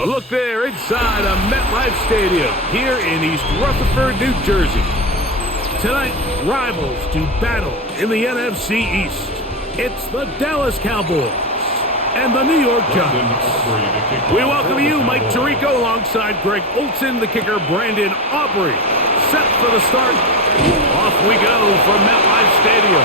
A look there inside a MetLife Stadium here in East Rutherford, New Jersey. Tonight, rivals to battle in the NFC East. It's the Dallas Cowboys and the New York Giants. We welcome you, Mike Tirico, alongside Greg Olson, the kicker Brandon Aubrey. Set for the start. Off we go from MetLife Stadium.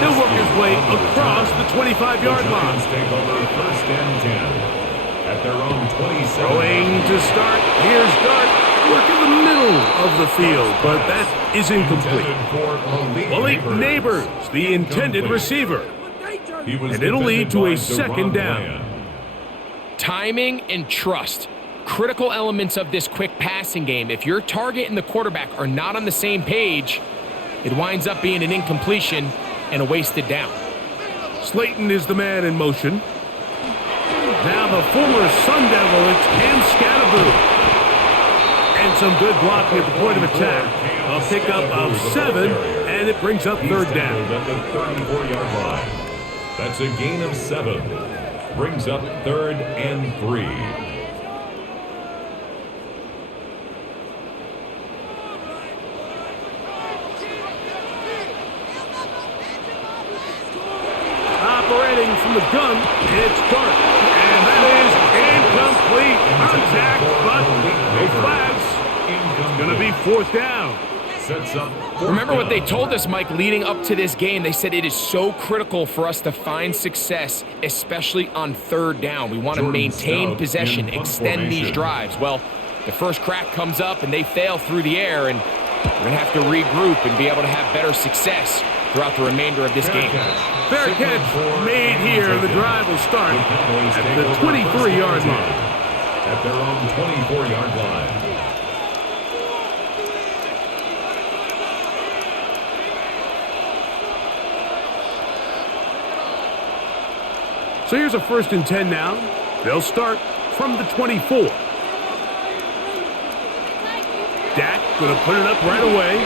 He'll work his way across the 25-yard line. First and 10. At their own 27. Going to start. Here's Dart. Work in the middle of the field, but that is incomplete. Malik Neighbors, the intended receiver. And it'll lead to a second down. Timing and trust. Critical elements of this quick passing game. If your target and the quarterback are not on the same page, it winds up being an incompletion and a wasted down. Slayton is the man in motion. Now the former Sun Devil, it's Cam Scatterboo. And some good blocking at the point of attack. A pickup of 7, and it brings up third down. At the 34-yard line. That's a gain of 7. Brings up third and 3. Operating from the gun, it's Dart. And that is incomplete. Contact, but no flags. It's going to be fourth down. Remember what they told us, Mike, leading up to this game. They said it is so critical for us to find success, especially on third down. We want to maintain possession, extend these drives. Well, the first crack comes up and they fail through the air, and we're going to have to regroup and be able to have better success throughout the remainder of this game. Fair catch made here. The drive will start at the 23-yard line. At their own 24-yard line. So here's a 1st and 10 now. They'll start from the 24. Dak going to put it up right away.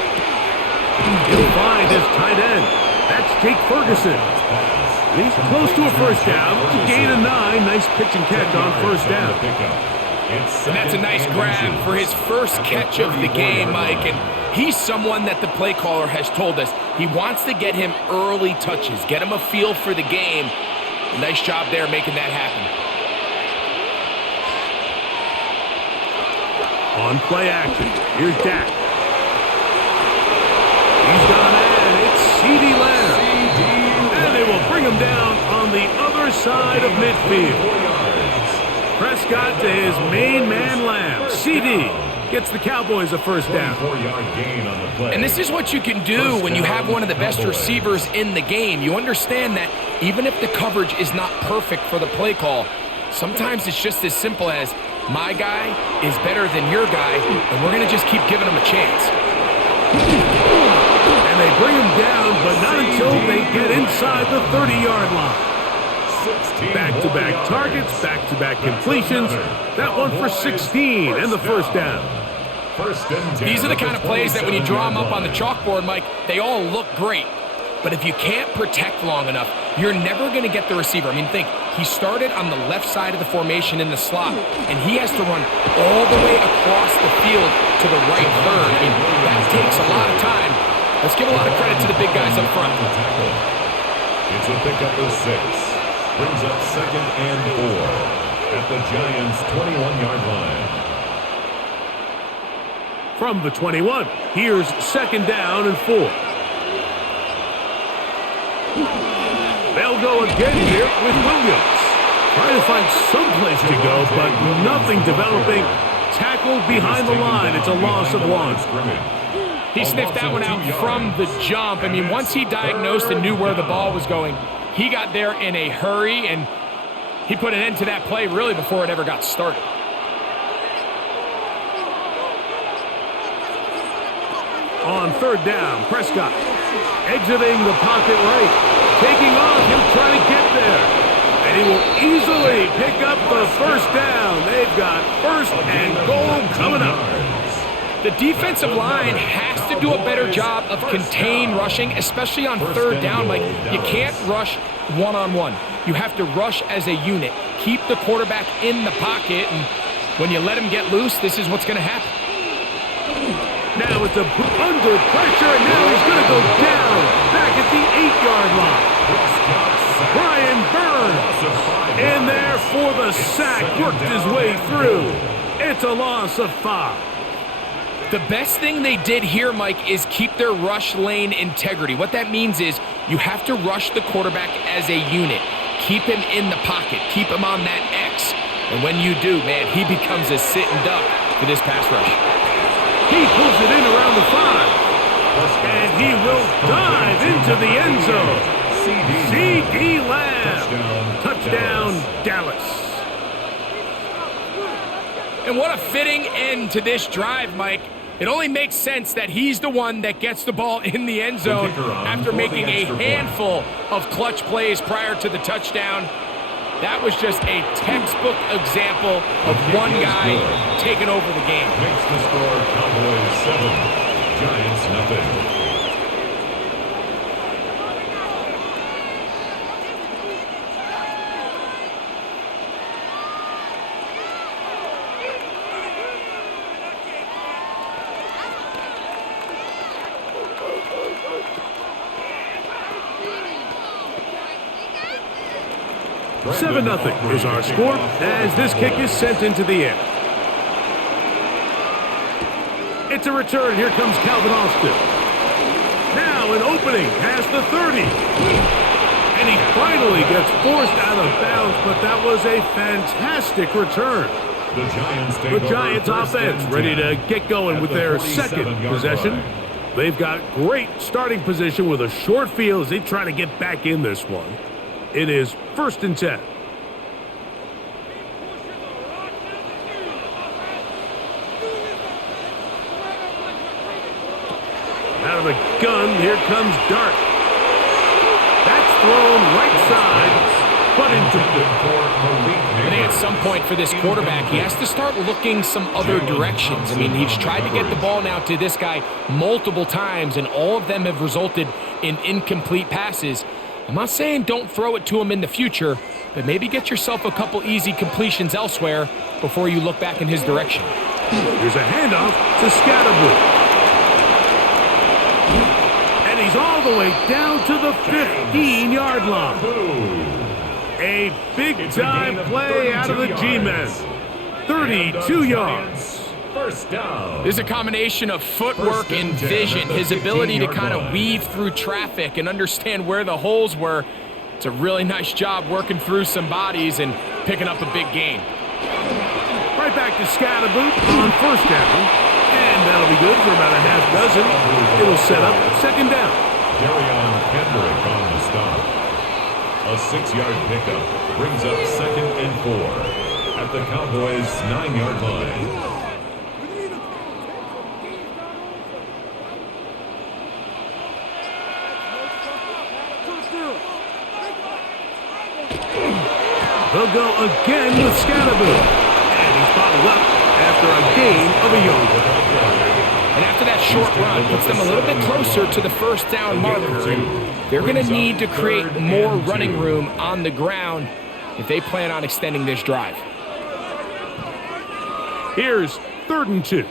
He'll find his tight end. That's Jake Ferguson. He's close to a first down. Gain of 9. Nice pitch and catch on first down. And that's a nice grab for his first catch of the game, Mike. And he's someone that the play caller has told us he wants to get him early touches, get him a feel for the game. Nice job there making that happen. On play action, here's Dak. He's got a man. It's CeeDee Lamb. And they will bring him down on the other side of midfield. Prescott to his main man, Lamb. CeeDee gets the Cowboys a first down. And this is what you can do when you have one of the best receivers in the game. You understand that even if the coverage is not perfect for the play call, sometimes it's just as simple as, my guy is better than your guy, and we're going to just keep giving him a chance. And they bring him down, but not until they get inside the 30-yard line. Back-to-back targets, back-to-back completions. That one for 16 and the first down. These are the kind of plays that when you draw them up on the chalkboard, Mike, they all look great. But if you can't protect long enough, you're never going to get the receiver. I mean, think, he started on the left side of the formation in the slot, and he has to run all the way across the field to the right third. I mean, that takes a lot of time. Let's give a lot of credit to the big guys up front. It's a pickup of 6. Brings up second and 4 at the Giants' 21-yard line. From the 21, here's second down and 4. They'll go again here with Williams. Trying to find some place to go, but nothing developing. Tackled behind the line. It's a loss of 1. He sniffed that one out from the jump. I mean, once he diagnosed and knew where the ball was going, he got there in a hurry, and he put an end to that play really before it ever got started. On third down, Prescott exiting the pocket right. Taking off, he'll try to get there. And he will easily pick up the first down. They've got first and goal coming up. The defensive line has to do a better job of contain rushing, especially on third down. Like, you can't rush one-on-one. You have to rush as a unit. keep the quarterback in the pocket, and when you let him get loose, this is what's going to happen. Now it's under pressure, and now he's going to go down back at the 8-yard line. Brian Burns in there for the sack, worked his way through. It's a loss of 5. The best thing they did here, Mike, is keep their rush lane integrity. What that means is you have to rush the quarterback as a unit. Keep him in the pocket. Keep him on that X. And when you do, man, he becomes a sitting duck for this pass rush. He pulls it in around the 5. And he will dive into the end zone. C.D. Lamb. Touchdown, Dallas. And what a fitting end to this drive, Mike. It only makes sense that he's the one that gets the ball in the end zone after making a handful of clutch plays prior to the touchdown. That was just a textbook example of one guy taking over the game. Makes the score Cowboys 7, Giants nothing. Seven 0 is our score as this kick is sent into the air. It's a return. Here comes Calvin Austin. Now an opening past the 30. And he finally gets forced out of bounds, but that was a fantastic return. The Giants offense ready to get going with their second possession. They've got great starting position with a short field as they try to get back in this one. It is 1st and 10. Out of the gun, here comes Dart. That's thrown right side, but intended for Malik. I think at some point for this quarterback, he has to start looking some other directions. I mean, he's tried to get the ball now to this guy multiple times, and all of them have resulted in incomplete passes. I'm not saying don't throw it to him in the future, but maybe get yourself a couple easy completions elsewhere before you look back in his direction. Here's a handoff to Scatterwood. And he's all the way down to the 15-yard line. A big-time play out of the G-men. 32 yards. First down. There's a combination of footwork and vision, his ability to kind of weave through traffic and understand where the holes were. It's a really nice job working through some bodies and picking up a big gain. Right back to Scatterboot on 1st down. And that'll be good for about a half dozen. It'll set up 2nd down. Darion Kendrick on the stop. A 6-yard pickup brings up 2nd and 4 at the Cowboys' 9-yard line. They'll go again with Scatterboot. And he's bottled up after a gain of a yard. And after that short run, puts them a little bit closer to the 1st down marker. And they're going to need to create more running room on the ground if they plan on extending this drive. Here's 3rd and 2.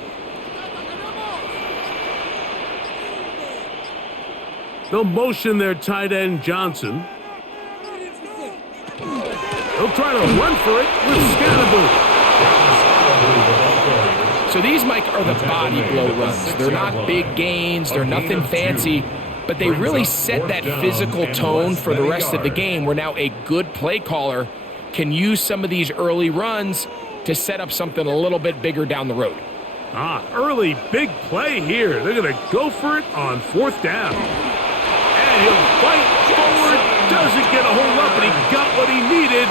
They'll motion their tight end Johnson. They'll try to run for it with Scatterboot. So these, Mike, are the body blow runs. They're not big gains. They're nothing fancy. But they really set that physical tone for the rest of the game where now a good play caller can use some of these early runs to set up something a little bit bigger down the road. Early big play here. They're going to go for it on 4th down. And he'll fight forward. Doesn't get a hold up, and he got what he needed.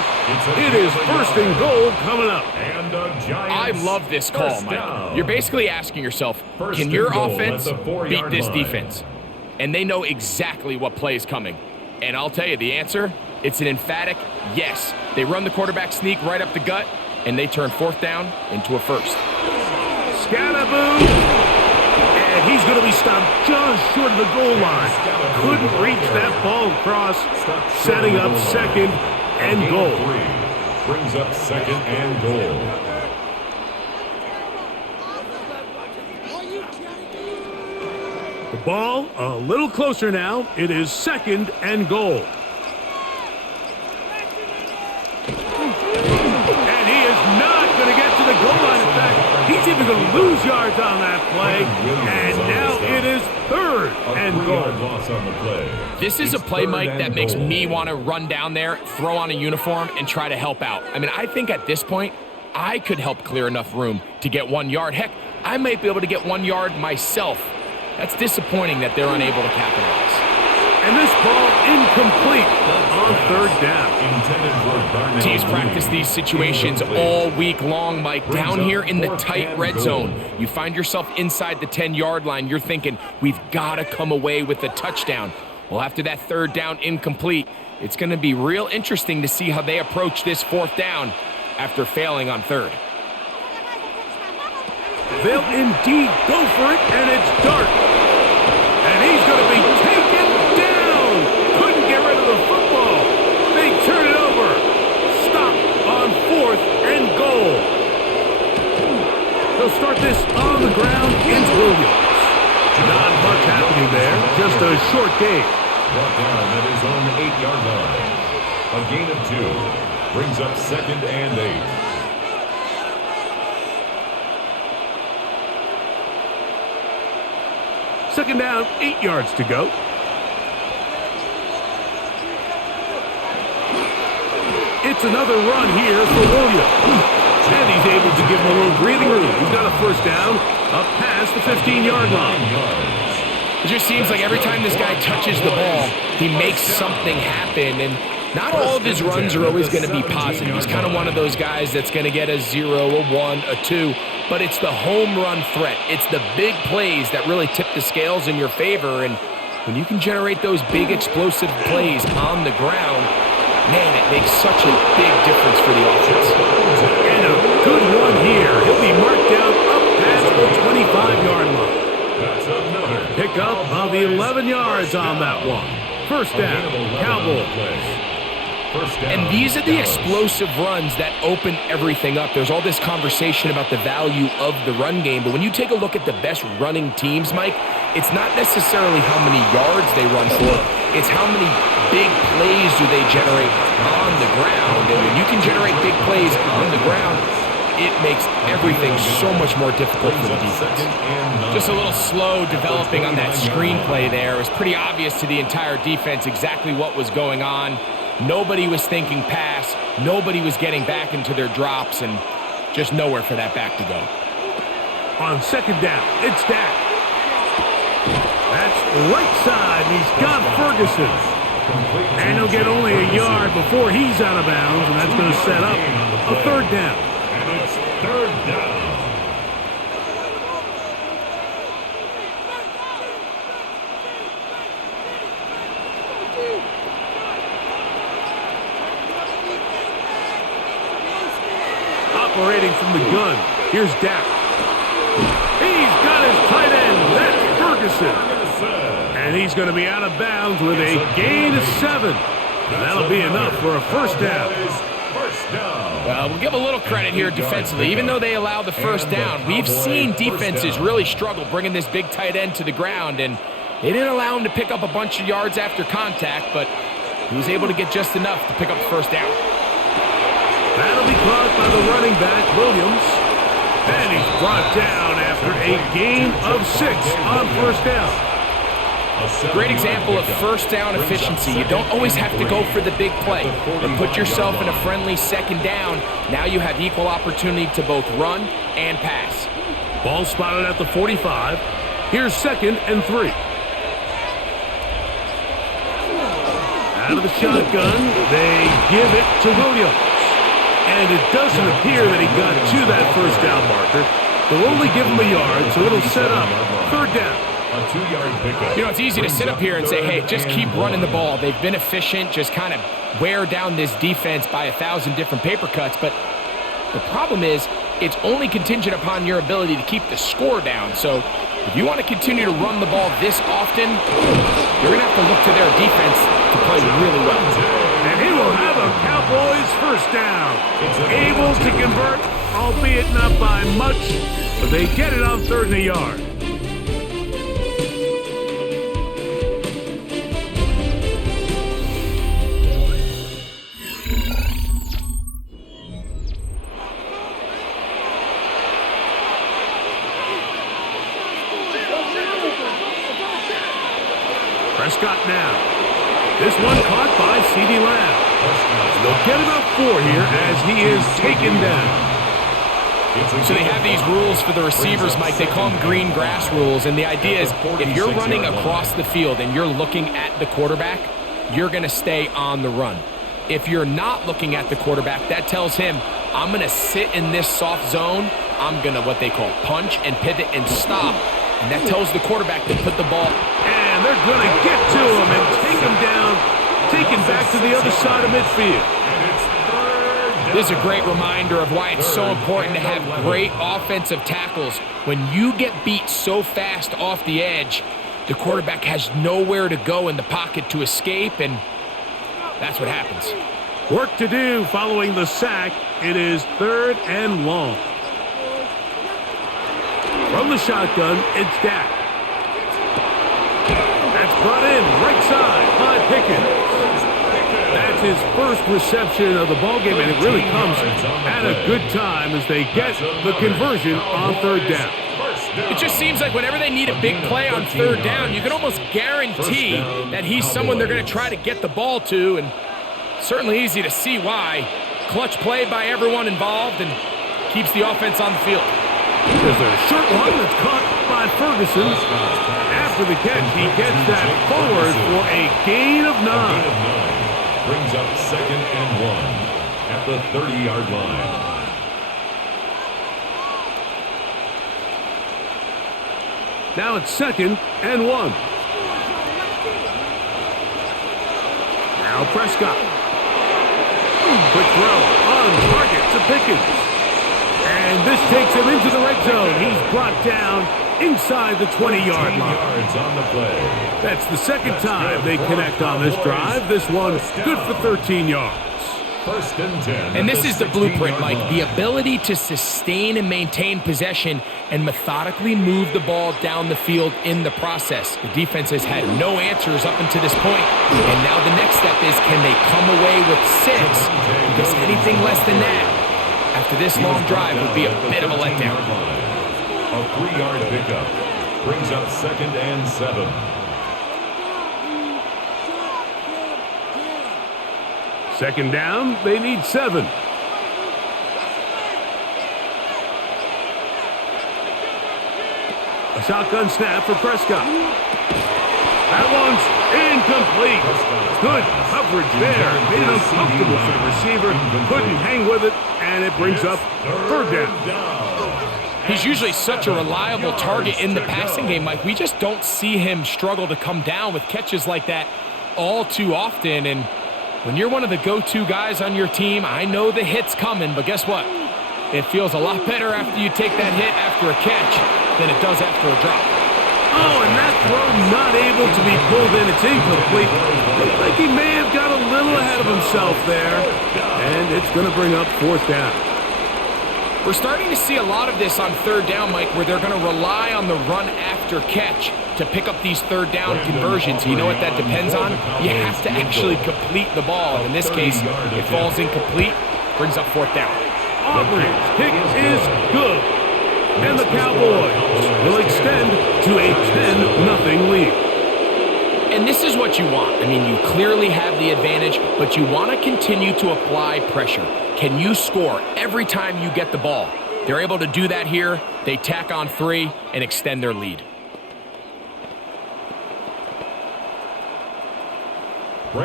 It is 1st and goal coming up. I love this call, Mike. You're basically asking yourself, can your offense beat this defense? And they know exactly what play is coming. And I'll tell you the answer, it's an emphatic yes. They run the quarterback sneak right up the gut, and they turn 4th down into a 1st. Scatterboot. And he's going to be stopped just short of the goal line. Couldn't reach that ball across, setting up 2nd and goal. brings up second and goal. The ball a little closer now. It is second and goal. And he is not going to get to the goal line. In fact, he's even going to lose yards on that play. And now it is third and goal. This is a play, Mike, that makes me want to run down there, throw on a uniform, and try to help out. I mean, I think at this point, I could help clear enough room to get 1 yard. Heck, I might be able to get 1 yard myself. That's disappointing that they're unable to capitalize. And this ball incomplete on third down. Teams practice these situations all week long, Mike. Down here in the tight red zone, you find yourself inside the 10-yard line. You're thinking, we've got to come away with a touchdown. Well, after that third down incomplete, it's going to be real interesting to see how they approach this fourth down after failing on third. They'll indeed go for it, and it's Dart. And he's going to be taken down. Couldn't get rid of the football. They turn it over. Stop on fourth and goal. They'll start this on the ground against Williams. Not much happening there. Just a short game. Brought down at his own 8-yard line. A gain of 2 brings up second and 8. Second down, 8 yards to go. It's another run here for Williams. And he's able to give him a little breathing room. He's got a first down up past the 15-yard line. It just seems like every time this guy touches the ball, he makes something happen. And not all of his runs are always going to be positive. He's kind of one of those guys that's going to get a 0, a 1, a 2. But it's the home run threat. It's the big plays that really tip the scales in your favor. And when you can generate those big explosive plays on the ground, man, it makes such a big difference for the offense. And a good one here. He'll be marked down up past the 25-yard line. That's another Pick up of 11 yards on that one. First down, Cowboys. And these are the explosive runs that open everything up. There's all this conversation about the value of the run game, but when you take a look at the best running teams, Mike, it's not necessarily how many yards they run for, it's how many big plays do they generate on the ground. And when you can generate big plays on the ground, it makes everything so much more difficult for the defense. Just a little slow developing on that screenplay there. It was pretty obvious to the entire defense exactly what was going on. Nobody was thinking pass. Nobody was getting back into their drops, and just nowhere for that back to go. On second down, it's Dak. That's right side. He's got Ferguson. And he'll get only a yard before he's out of bounds, and that's going to set up a third down. And it's third down. Operating from the gun. Here's Dak. He's got his tight end. That's Ferguson. And he's going to be out of bounds with a gain of 7. And that'll be enough for a first down. Well, we'll give a little credit here defensively. Even though they allow the first down, we've seen defenses really struggle bringing this big tight end to the ground, and they didn't allow him to pick up a bunch of yards after contact, but he was able to get just enough to pick up the first down. That'll be caught by the running back, Williams. And he's brought down after a gain of 6 on first down. Great example of first down efficiency. You don't always have to go for the big play, but put yourself in a friendly second down. Now you have equal opportunity to both run and pass. Ball spotted at the 45. Here's second and 3. Out of the shotgun, they give it to Williams. And it doesn't appear that he got to that first down marker. They'll only give him a yard, so it'll set up third down. A 2-yard pickup. You know, it's easy to sit up here and say, hey, just keep running the ball. They've been efficient, just kind of wear down this defense by 1,000 different paper cuts. But the problem is, it's only contingent upon your ability to keep the score down. So if you want to continue to run the ball this often, you're going to have to look to their defense to play really well. And he will have a Cowboys first down. Able to convert, albeit not by much, but they get it on 3rd and a yard. Prescott now. This one caught by CeeDee Lamb. They'll get about 4 here as he is taken down. So they have these rules for the receivers, Mike. They call them green grass rules. And the idea is if you're running across the field and you're looking at the quarterback, you're going to stay on the run. If you're not looking at the quarterback, that tells him, I'm going to sit in this soft zone. I'm going to what they call punch and pivot and stop. And that tells the quarterback to put the ball. And they're going to get to him and take him down, take him back to the other side of midfield. This is a great reminder of why it's so important to have great offensive tackles. When you get beat so fast off the edge, the quarterback has nowhere to go in the pocket to escape, and that's what happens. Work to do following the sack. It is 3rd and long. From the shotgun, it's Dak. That's brought in right side by Pickens. That's his first reception of the ballgame, and it really comes at a good time as they get the conversion on 3rd down. It just seems like whenever they need a big play on 3rd down, you can almost guarantee that he's someone they're going to try to get the ball to, and certainly easy to see why. Clutch play by everyone involved and keeps the offense on the field. There's a short one that's caught by Ferguson. After the catch, he gets that forward for a gain of 9. Brings up 2nd and 1 at the 30-yard line. Now it's 2nd and 1. Now Prescott. Quick throw on target to Pickens. And this takes him into the red zone. He's brought down inside the 20-yard line. On the play. That's the 2nd time they connect on this drive. This one good for 13 yards. 1st and 10. And this is the blueprint, Mike. The ability to sustain and maintain possession and methodically move the ball down the field in the process. The defense has had no answers up until this point. And now the next step is, can they come away with 6? Because anything less than that, after this long drive, would be a bit of a letdown. A 3-yard pickup brings up 2nd and 7. Second down, they need 7. A shotgun snap for Prescott. That one's incomplete. Good coverage there. Made it uncomfortable for the receiver. Couldn't hang with it, and it brings up 3rd down. He's usually such a reliable target in the passing game, Mike. We just don't see him struggle to come down with catches like that all too often. And when you're one of the go-to guys on your team, I know the hit's coming, but guess what? It feels a lot better after you take that hit after a catch than it does after a drop. Oh, and that throw not able to be pulled in. It's incomplete. Looks like he may have got a little ahead of himself there. And it's going to bring up 4th down. We're starting to see a lot of this on 3rd down, Mike, where they're going to rely on the run after catch to pick up these 3rd down conversions. You know what that depends on? You have to actually complete the ball. And in this case, it falls incomplete, brings up 4th down. Auburn's kick is good. And the Cowboys will extend to a 10-0 lead. And this is what you want. I mean, you clearly have the advantage, but you want to continue to apply pressure. Can you score every time you get the ball? They're able to do that here. They tack on 3 and extend their lead.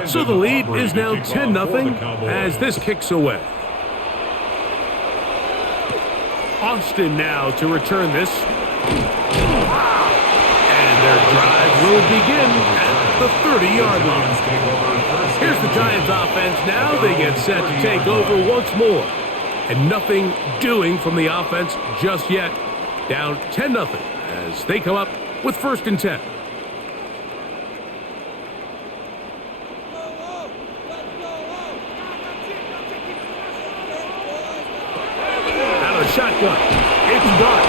So the lead is now 10-0 as this kicks away. Austin now to return this. And their drive will begin at the 30-yard line. Here's the Giants offense now. They get set to take over once more. And nothing doing from the offense just yet. Down 10-0 as they come up with 1st and 10. shotgun. It's Dart.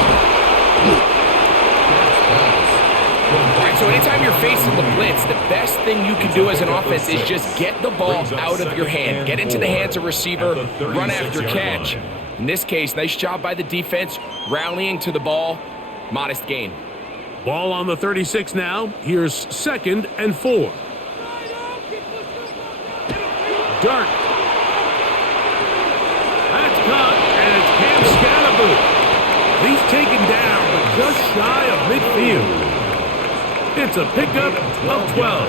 All right, so anytime you're facing the blitz, the best thing you can do as an offense is just get the ball out of your hand. Get into the hands of receiver, run after catch. In this case, nice job by the defense, rallying to the ball. Modest gain. Ball on the 36 now. Here's 2nd and 4. Dart. That's caught, and it's Cam Scatterboot. He's taken down, but just shy of midfield. It's a pickup of 12.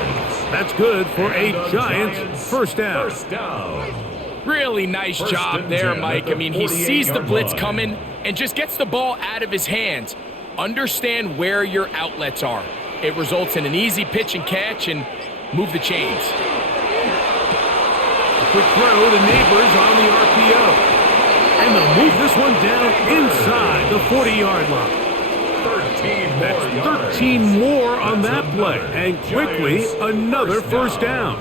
That's good for a Giants first down. Really nice job there, Mike. I mean, he sees the blitz coming and just gets the ball out of his hands. Understand where your outlets are. It results in an easy pitch and catch and move the chains. A quick throw to Neighbors on the RPO. And they'll move this one down inside the 40-yard line. 13 more on that play. And quickly, another first down.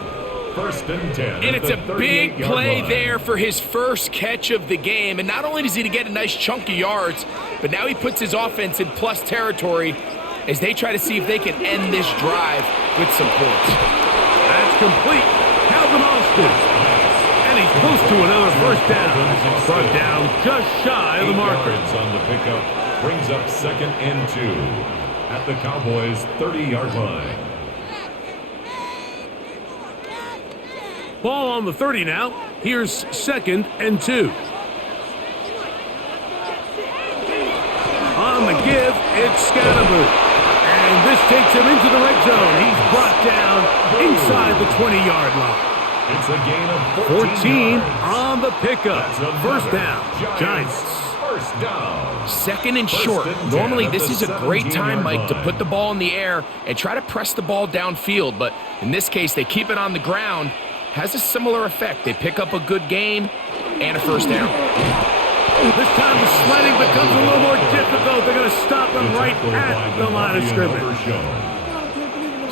First and 10. And it's a big play there for his first catch of the game. And not only does he get a nice chunk of yards, but now he puts his offense in plus territory as they try to see if they can end this drive with some points. That's complete. Calvin Austin. And he's close to another first down. Brought down just shy of the marker. On the pickup brings up 2nd and 2 at the Cowboys' 30-yard line. Ball on the 30 now. Here's 2nd and 2. On the give, it's Scatterboot. And this takes him into the red zone. He's brought down inside the 20-yard line. It's a gain of 14 on the pickup. First down, Giants. First down. 2nd and short. Normally, this is a great time, Mike, to put the ball in the air and try to press the ball downfield. But in this case, they keep it on the ground. Has a similar effect. They pick up a good gain and a first down. This time the sledding becomes a little more difficult. They're going to stop him right at the line of scrimmage.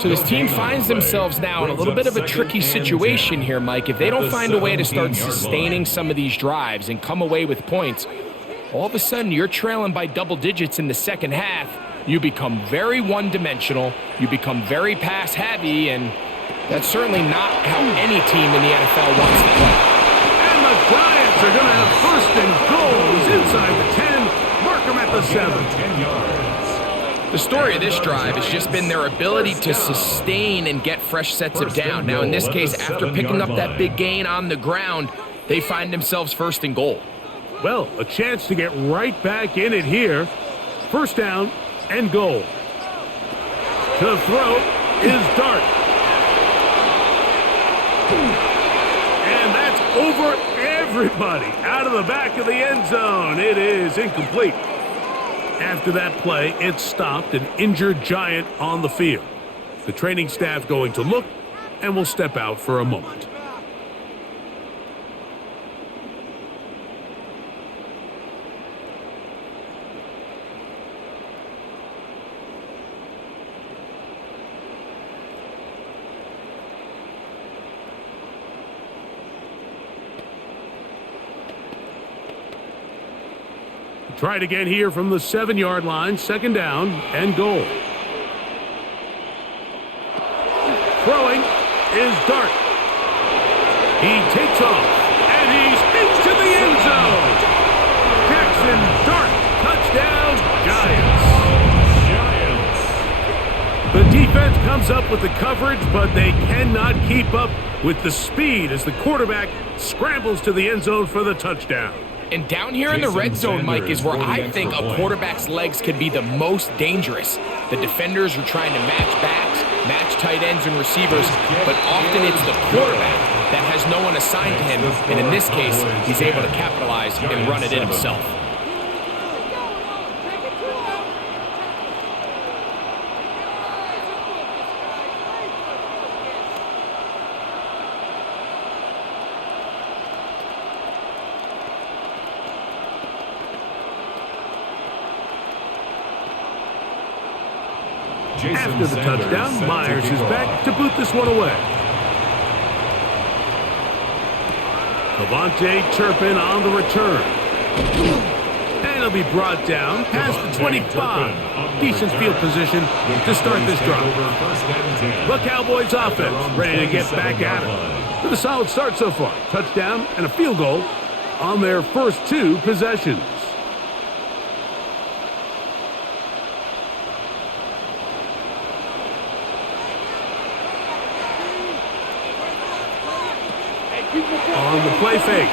So this team finds themselves now in a little bit of a tricky situation here, Mike. If they don't find a way to start sustaining some of these drives and come away with points, all of a sudden you're trailing by double digits in the second half. You become very one-dimensional. You become very pass-heavy, and that's certainly not how any team in the NFL wants to play. And the Giants are going to have first and goals inside the 10. Mark them at the 7. 10 yards. The story of this drive has just been their ability to sustain and get fresh sets of down. Now, in this case, after picking up that big gain on the ground, they find themselves first and goal. Well, a chance to get right back in it here. First down and goal. To throw is Dart. And that's over everybody out of the back of the end zone. It is incomplete. After that play, it stopped an injured Giant on the field. The training staff going to look and will step out for a moment. Tried again here from the 7-yard line. Second down and goal. Throwing is Dart. He takes off, and he's into the end zone. Jackson Dart, touchdown, Giants. The defense comes up with the coverage, but they cannot keep up with the speed as the quarterback scrambles to the end zone for the touchdown. And down here in the red zone, Mike, is where I think a quarterback's legs can be the most dangerous. The defenders are trying to match backs, match tight ends and receivers, but often it's the quarterback that has no one assigned to him. And in this case, he's able to capitalize and run it in himself. After the touchdown, Myers is back to boot this one away. Devontae Turpin on the return. And And he'll be brought down past the 25. Decent field position to start this drive. The Cowboys offense ready to get back at it. With a solid start so far. Touchdown and a field goal on their first 2 possessions. On the play fake,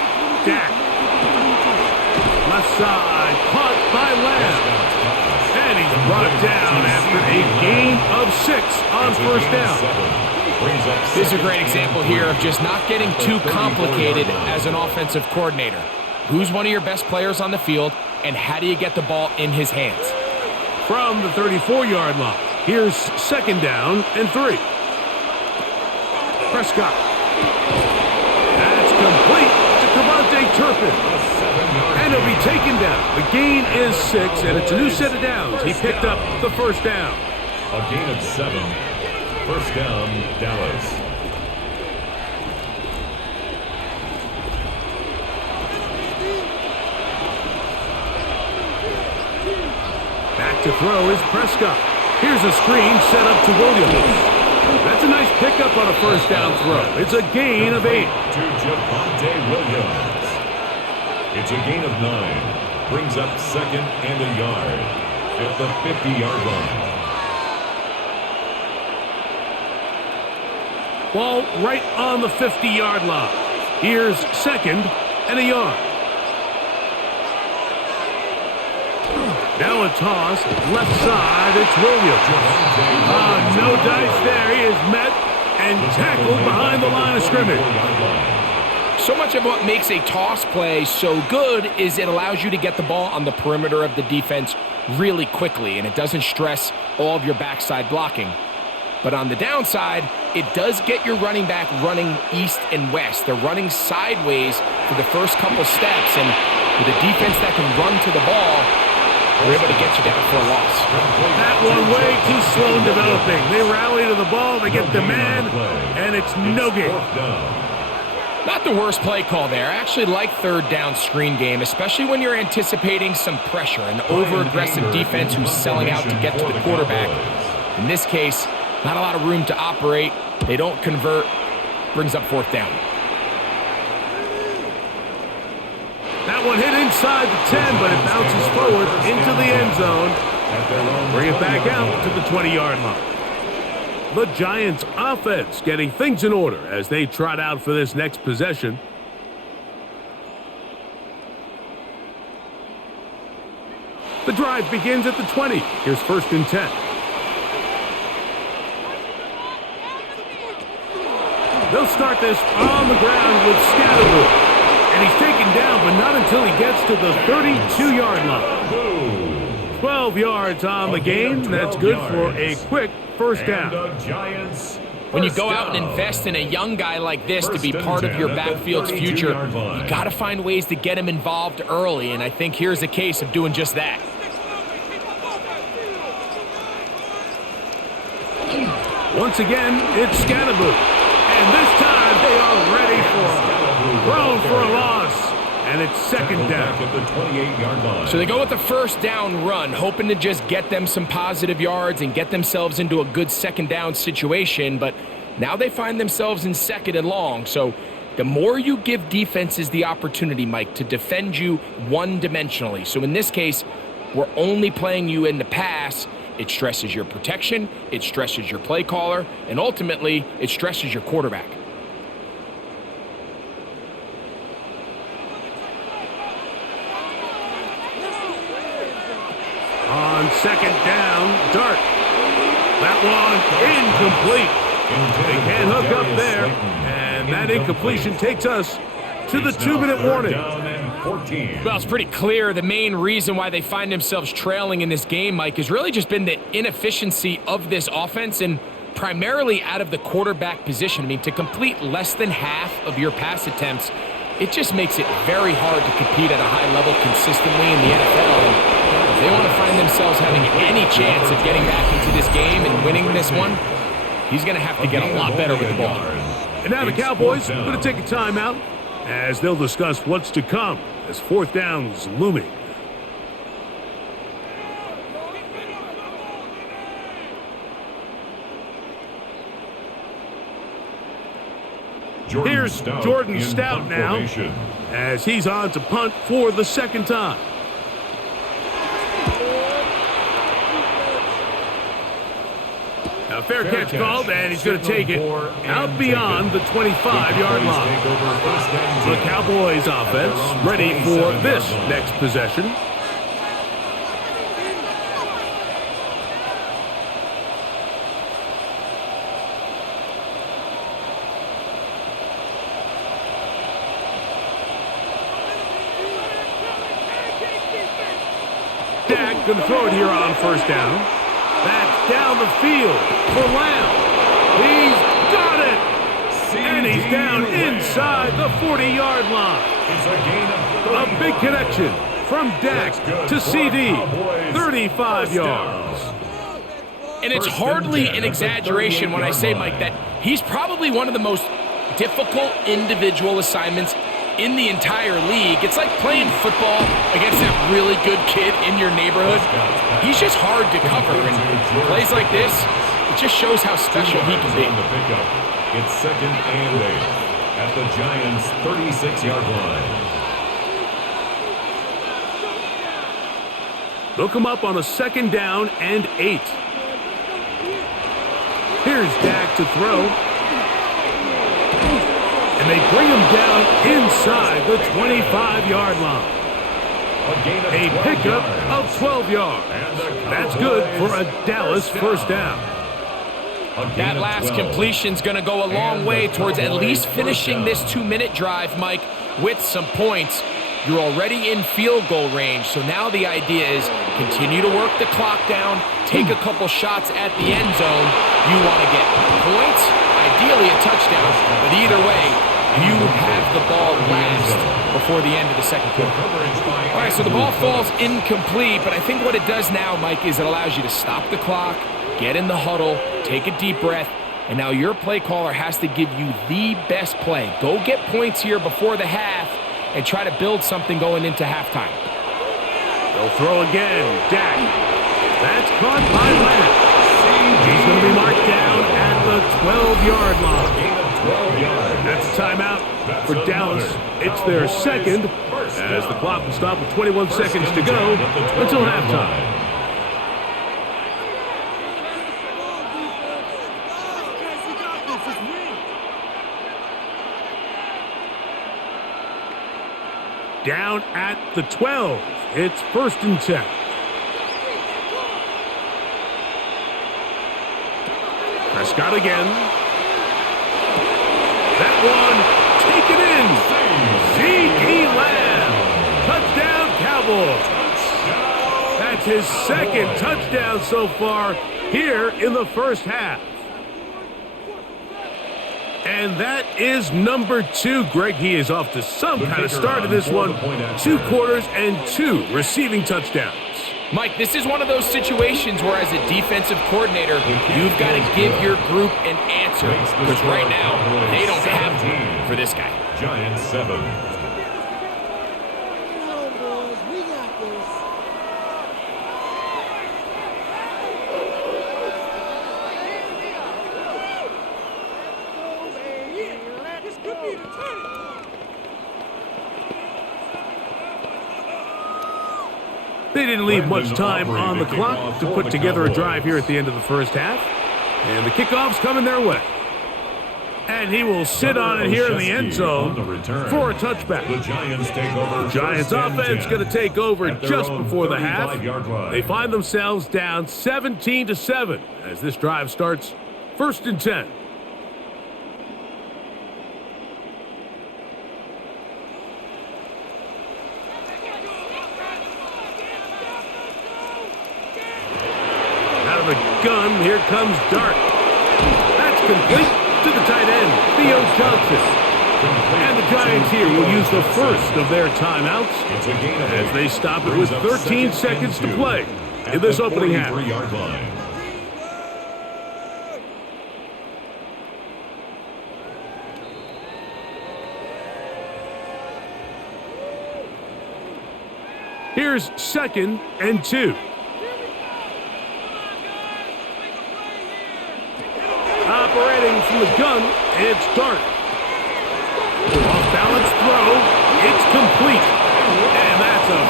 Dak. Left side, caught by Lamb. And he's brought down after a gain of 6 on first down. This is a great example here of just not getting too complicated as an offensive coordinator. Who's one of your best players on the field, and how do you get the ball in his hands? From the 34-yard line, here's 2nd down and 3. Prescott. That's complete to Cavante Turpin. And he'll be taken down. The gain is 6, and it's a new set of downs. He picked up the first down. A gain of 7. First down, Dallas. Back to throw is Prescott. Here's a screen set up to Williams. That's a nice pickup on a first down throw. It's a gain of 8. To Javonte Williams. It's a gain of 9. Brings up 2nd and a yard at the 50-yard line. Ball right on the 50-yard line. Here's 2nd and a yard. Now a toss, left side, it's Williams. No dice there. He is met and tackled behind the line of scrimmage. So much of what makes a toss play so good is it allows you to get the ball on the perimeter of the defense really quickly, and it doesn't stress all of your backside blocking. But on the downside, it does get your running back running east and west. They're running sideways for the first couple steps, and with a defense that can run to the ball, they're able to get you down for a loss. That one way too slow in developing. They rally to the ball, they get the man, and it's no gain. Not the worst play call there. I actually like 3rd down screen game, especially when you're anticipating some pressure, an over-aggressive defense who's selling out to get to the quarterback. In this case, not a lot of room to operate. They don't convert. Brings up 4th down. That one hit inside the 10, but it bounces forward into the end zone. Bring it back out to the 20-yard line. The Giants offense getting things in order as they trot out for this next possession. The drive begins at the 20. Here's 1st and 10. They'll start this on the ground with Scatterwood. And he's taken down, but not until he gets to the 32-yard line. 12 yards on the game. That's good for a quick first down. When you go out and invest in a young guy like this to be part of your backfield's future, you got to find ways to get him involved early, and I think here's a case of doing just that. Once again, it's Scatterwood. And this time they are ready for him. Thrown for a loss, and it's 2nd down. At the 28-yard line. So they go with the first down run, hoping to just get them some positive yards and get themselves into a good 2nd down situation, but now they find themselves in 2nd and long. So the more you give defenses the opportunity, Mike, to defend you one-dimensionally. So in this case, we're only playing you in the pass. It stresses your protection, it stresses your play caller, and ultimately, it stresses your quarterback. On 2nd down, Dart. That one incomplete. They can't hook up there. And that incompletion takes us to the 2-minute warning. Well, it's pretty clear the main reason why they find themselves trailing in this game, Mike, has really just been the inefficiency of this offense and primarily out of the quarterback position. I mean, to complete less than half of your pass attempts, it just makes it very hard to compete at a high level consistently in the NFL. And if they want to find themselves having any chance of getting back into this game and winning this one, he's going to have to get a lot better with the ball. And now the Cowboys are going to take a timeout as they'll discuss what's to come as 4th down's looming. Here's Jordan Stout now, as he's on to punt for the second time. A fair catch called, and he's going to take it out beyond the 25-yard line. The Cowboys offense ready for this next possession. Dak going to throw it here on first down. That's down the field for Lamb. He's got it. And he's down inside the 40-yard line. A big connection from Dak to CD. 35 yards. And it's hardly an exaggeration when I say, Mike, that he's probably one of the most difficult individual assignments in the entire league. It's like playing football against that really good kid in your neighborhood. He's just hard to cover, and plays like this, it just shows how special he can be. It's 2nd and 8 at the Giants' 36-yard line. They'll come up on a 2nd down and 8. Here's Dak to throw. And they bring him down inside the 25-yard line. A pickup of 12 yards. That's good for a Dallas first down. That last completion's going to go a long way towards at least finishing this 2-minute drive, Mike, with some points. You're already in field goal range, so now the idea is continue to work the clock down, take a couple shots at the end zone. You want to get points, ideally a touchdown, but either way, you have the ball last before the end of the second quarter. All right, so the ball falls incomplete, but I think what it does now, Mike, is it allows you to stop the clock, get in the huddle, take a deep breath, and now your play caller has to give you the best play. Go get points here before the half and try to build something going into halftime. They'll throw again. Dak. That's caught by Lamb. He's going to be marked down at the 12-yard line. That's a timeout for Dallas. It's their second, as the clock will stop with 21 seconds to go until halftime. Down at the 12. It's 1st and 10. Prescott again. That one, taken in. C.D. Lamb. Touchdown, Cowboys. That's his second touchdown so far here in the first half. And that is number 2. Greg, he is off to some kind of start in this one. 2 quarters and 2 receiving touchdowns. Mike, this is one of those situations where as a defensive coordinator, you've got to give your group an answer. Because right now, they don't have time for this guy. Giants 7. They didn't leave much time on the clock to put together a drive here at the end of the first half. And the kickoff's coming their way. And he will sit on it here in the end zone for a touchback. The Giants offense going to take over just before the half. They find themselves down 17-7 as this drive starts 1st and 10. The gun, here comes Dart. That's complete to the tight end, Theo Johnson. And the Giants here will use the first of their timeouts as they stop it with 13 seconds to play in this opening half. Here's 2nd and 2. Operating from the gun, it's Dart.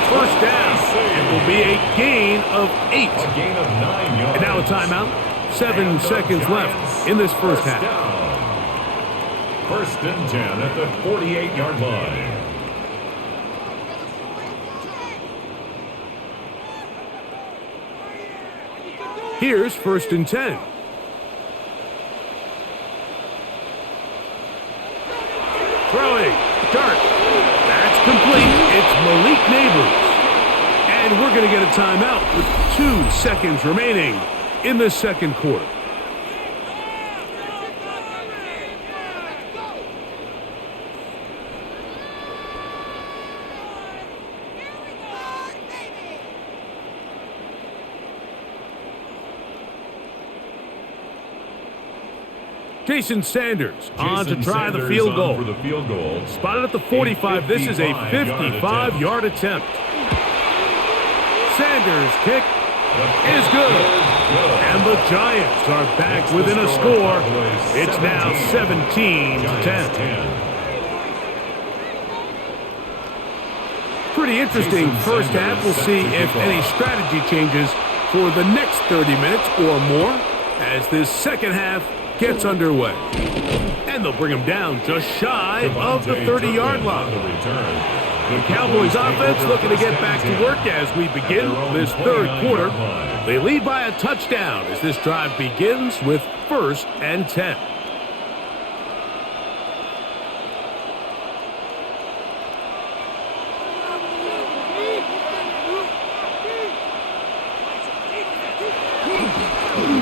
first down. It will be a gain of 8. A gain of 9 yards. And now a timeout. 7 seconds left in this first half. Down. First and 10 at the 48-yard line. Here's first and 10. Throwing. Dart. That's complete. It's Malik Neighbors. And we're going to get a timeout with 2 seconds remaining in the second quarter. Jason Sanders on to try the field goal. For the field goal. Spotted at the 45. This is a 55-yard attempt. Sanders' kick is good. And the Giants are back within a score. It's now 17-10. Pretty interesting first half. We'll see if any strategy changes for the next 30 minutes or more as this second half gets underway. And they'll bring him down just shy of the 30-yard line. The Cowboys offense looking to get back to work as we begin this third quarter. They lead by a touchdown as this drive begins with first and 10.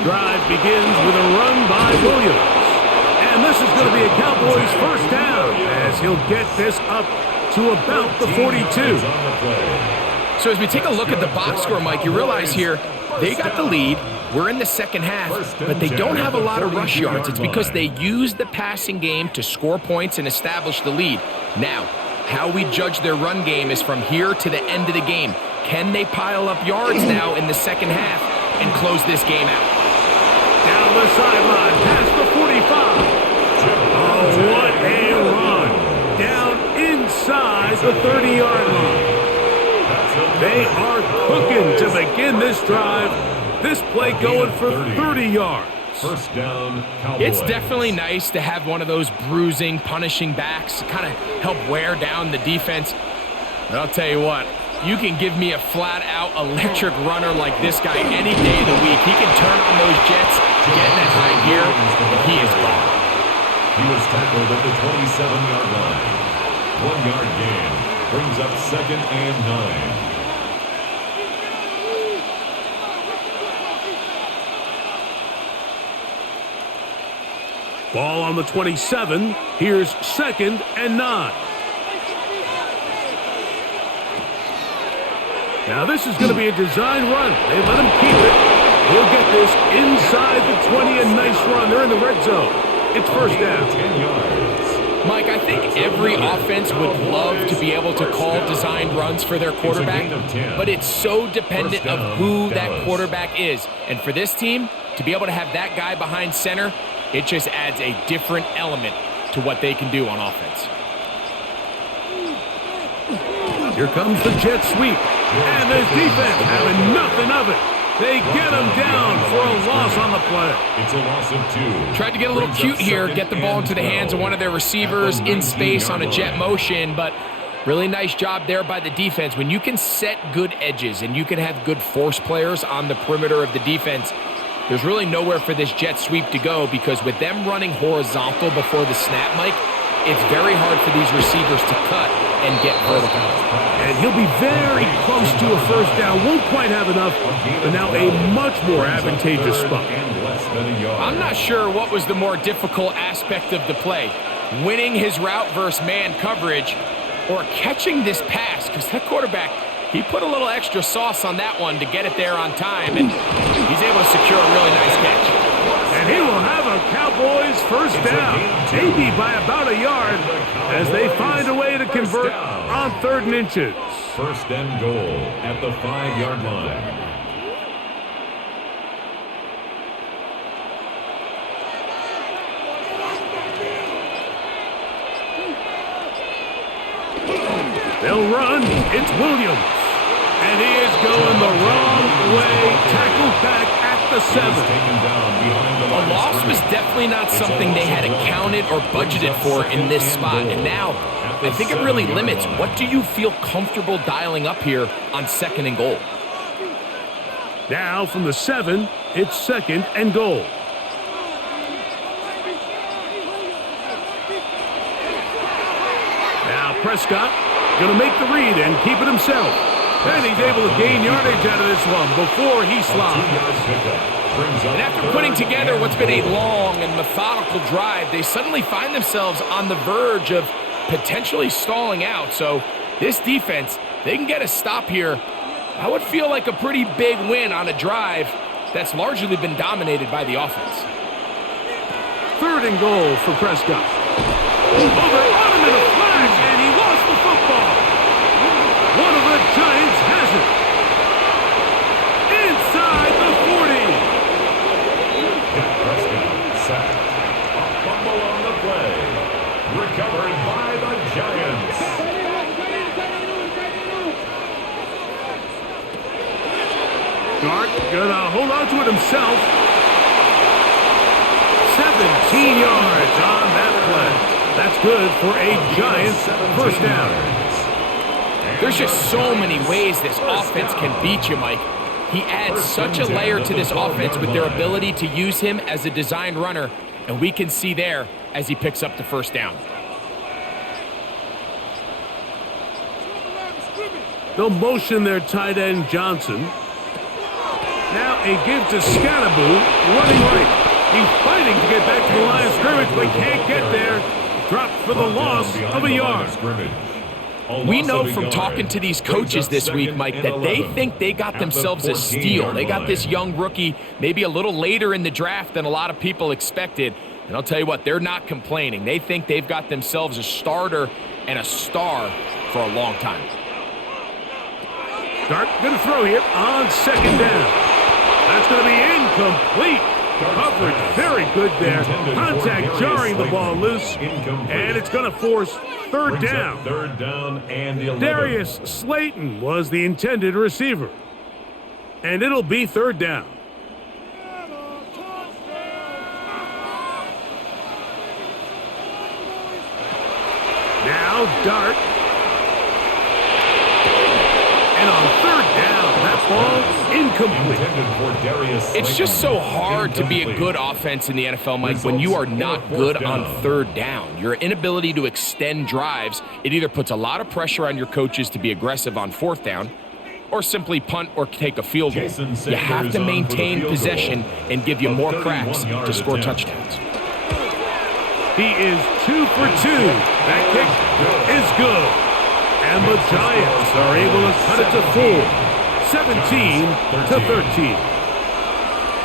Drive begins with a run by Williams. And this is going to be a Cowboys first down as he'll get this up to about the 42. So as we take a look at the box score, Mike, you realize here they got the lead. We're in the second half, but they don't have a lot of rush yards. It's because they use the passing game to score points and establish the lead. Now, how we judge their run game is from here to the end of the game. Can they pile up yards now in the second half and close this game out? Down the sideline, past the 45. Oh, what a run. Down inside the 30-yard line. They are cooking to begin this drive. This play going for 30 yards. First down, Cowboys. It's definitely nice to have one of those bruising, punishing backs to kind of help wear down the defense. But I'll tell you what, you can give me a flat-out electric runner like this guy any day of the week. He can turn on those jets, get in that high gear, and he is gone. He was tackled at the 27-yard line. 1-yard gain brings up second and 9. Ball on the 27. Here's second and 9. Now this is going to be a design run. They let him keep it. He'll get this inside the 20. A nice run. They're in the red zone. It's first down. 10 yards. Mike, I think every offense would love to be able to call designed runs for their quarterback, but it's so dependent of who that quarterback is. And for this team, to be able to have that guy behind center, it just adds a different element to what they can do on offense. Here comes the jet sweep. And this defense having nothing of it. They get him down for a loss on the play. It's a loss of 2. Tried to get a little cute here, get the ball into the hands of one of their receivers in space on a jet motion, but really nice job there by the defense. When you can set good edges and you can have good force players on the perimeter of the defense, there's really nowhere for this jet sweep to go because with them running horizontal before the snap, Mike, it's very hard for these receivers to cut and get vertical. And he'll be very close to a first down. Won't quite have enough, but now a much more advantageous spot. I'm not sure what was the more difficult aspect of the play, winning his route versus man coverage or catching this pass, because that quarterback, he put a little extra sauce on that one to get it there on time, and he's able to secure a really nice catch. And he will have a Cowboys first down, maybe by about a yard, as they find a way to convert on 3rd and inches. First and goal at the 5-yard line. They'll run. It's Williams. And he is going the wrong way. Tackled back at the 7. A loss was definitely not something they had accounted or budgeted for in this spot. And now, I think it really limits. What do you feel comfortable dialing up here on 2nd and goal? Now from the 7, it's 2nd and goal. Now Prescott going to make the read and keep it himself. And he's able to gain yardage out of this one before he slides. And after putting together what's been a long and methodical drive, they suddenly find themselves on the verge of potentially stalling out. So this defense, they can get a stop here. I would feel like a pretty big win on a drive that's largely been dominated by the offense. 3rd and goal for Prescott. Over on him in a flash, and he lost the football. One of the Giants has it. Inside the 40. Prescott sacked. A fumble on the play. Recovered by the Giants. Dart gonna hold on to it himself. 17 yards on that play. That's good for a Giants first down. There's just so many ways this offense can beat you, Mike. He adds such a layer to this offense with their ability to use him as a designed runner, and we can see there as he picks up the first down. They'll motion their tight end Johnson. Now a give to Scattaboo, running right. He's fighting to get back to the line of scrimmage, but can't get there. Dropped for the loss of a yard. We know from talking to these coaches this week, Mike, that they think they got themselves a steal. They got this young rookie maybe a little later in the draft than a lot of people expected. And I'll tell you what, they're not complaining. They think they've got themselves a starter and a star for a long time. Dart going to throw here on 2nd down. That's going to be incomplete. Coverage very good there. Contact jarring the ball loose. And it's going to force 3rd down. 3rd down and 11. Darius Slayton was the intended receiver. And it'll be 3rd down. Now Dart. And on 3rd down, that ball incomplete. It's just so hard to be a good offense in the NFL, Mike, when you are not good on 3rd down. Your inability to extend drives, it either puts a lot of pressure on your coaches to be aggressive on 4th down or simply punt or take a field goal. You have to maintain possession and give you more cracks to score touchdowns. He is 2 for 2. That kick is good. And the Giants are able to cut it to 4, 17-13.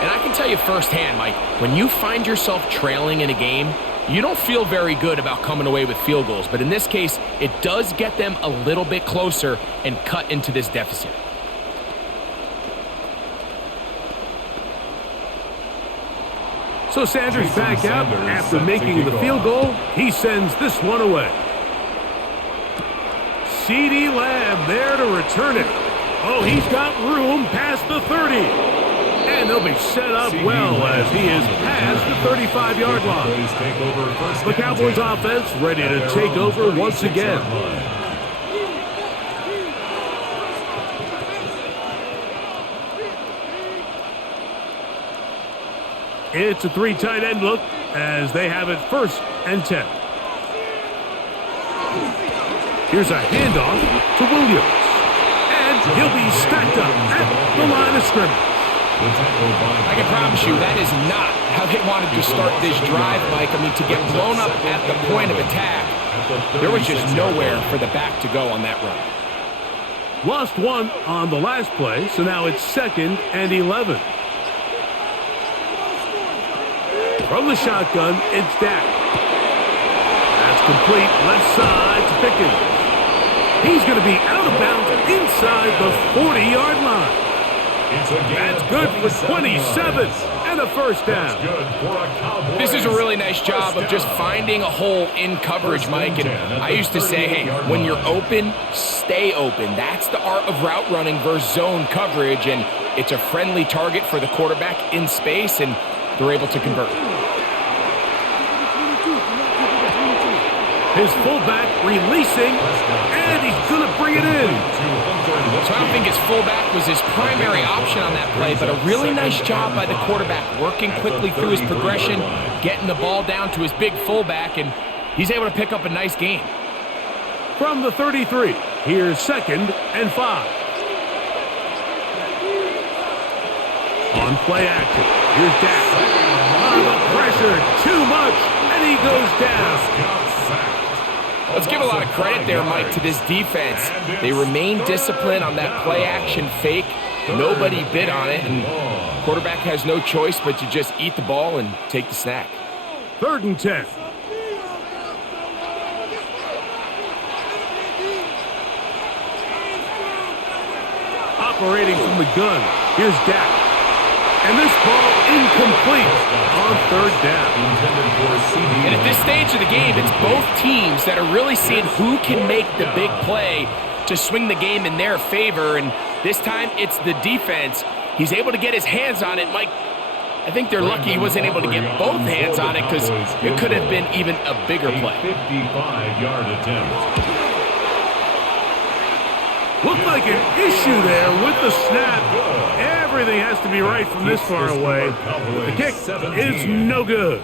And I can tell you firsthand, Mike, when you find yourself trailing in a game, you don't feel very good about coming away with field goals. But in this case, it does get them a little bit closer and cut into this deficit. So Sanders back out after making the field goal. He sends this one away. CeeDee Lamb there to return it. Oh, he's got room past the 30. And they'll be set up well as he is past the 35-yard line. The Cowboys offense ready to take over once again. It's a 3 tight end look as they have it 1st and 10. Here's a handoff to Williams. And he'll be stacked up at the line of scrimmage. I can promise you that is not how they wanted to start this drive, Mike. I mean, to get blown up at the point of attack, there was just nowhere for the back to go on that run. Lost 1 on the last play, so now it's 2nd and 11. From the shotgun, it's Dak. That's complete, left side to Pickens. He's going to be out of bounds inside the 40-yard line. That's good for 27 and a first down. This is a really nice job of just finding a hole in coverage, Mike. And I used to say, hey, when you're open, stay open. That's the art of route running versus zone coverage. And it's a friendly target for the quarterback in space, and they're able to convert. His fullback releasing, and he's going to bring it in. So I don't think his fullback was his primary option on that play, but a really nice job by the quarterback, working quickly through his progression, getting the ball down to his big fullback, and he's able to pick up a nice gain. From the 33, here's 2nd and 5. On play action, here's Dak. The pressure, too much, and he goes down. Let's give a lot of credit there, Mike, to this defense. They remain disciplined on that play-action fake. Nobody bid on it, and quarterback has no choice but to just eat the ball and take the snack. 3rd and 10. Operating from the gun, here's Dak. And this ball incomplete on 3rd down. And at this stage of the game, it's both teams that are really seeing who can make the big play to swing the game in their favor. And this time, it's the defense. He's able to get his hands on it. Mike, I think they're lucky he wasn't able to get both hands on it, because it could have been even a bigger play. 55-yard attempt. Looked like an issue there with the snap. Everything has to be right from this far away. The kick is no good.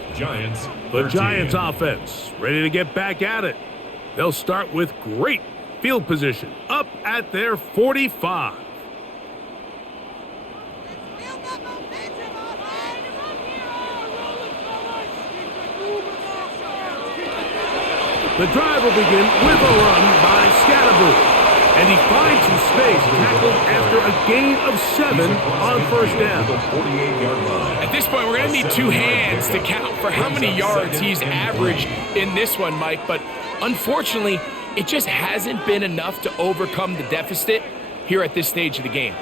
The Giants offense ready to get back at it. They'll start with great field position up at their 45. The drive will begin with a run by Scatterboot. And he finds some space, tackled after a gain of 7 on 1st down. At this point, we're going to need 2 hands to count for how many yards he's averaged in this one, Mike. But unfortunately, it just hasn't been enough to overcome the deficit here at this stage of the game.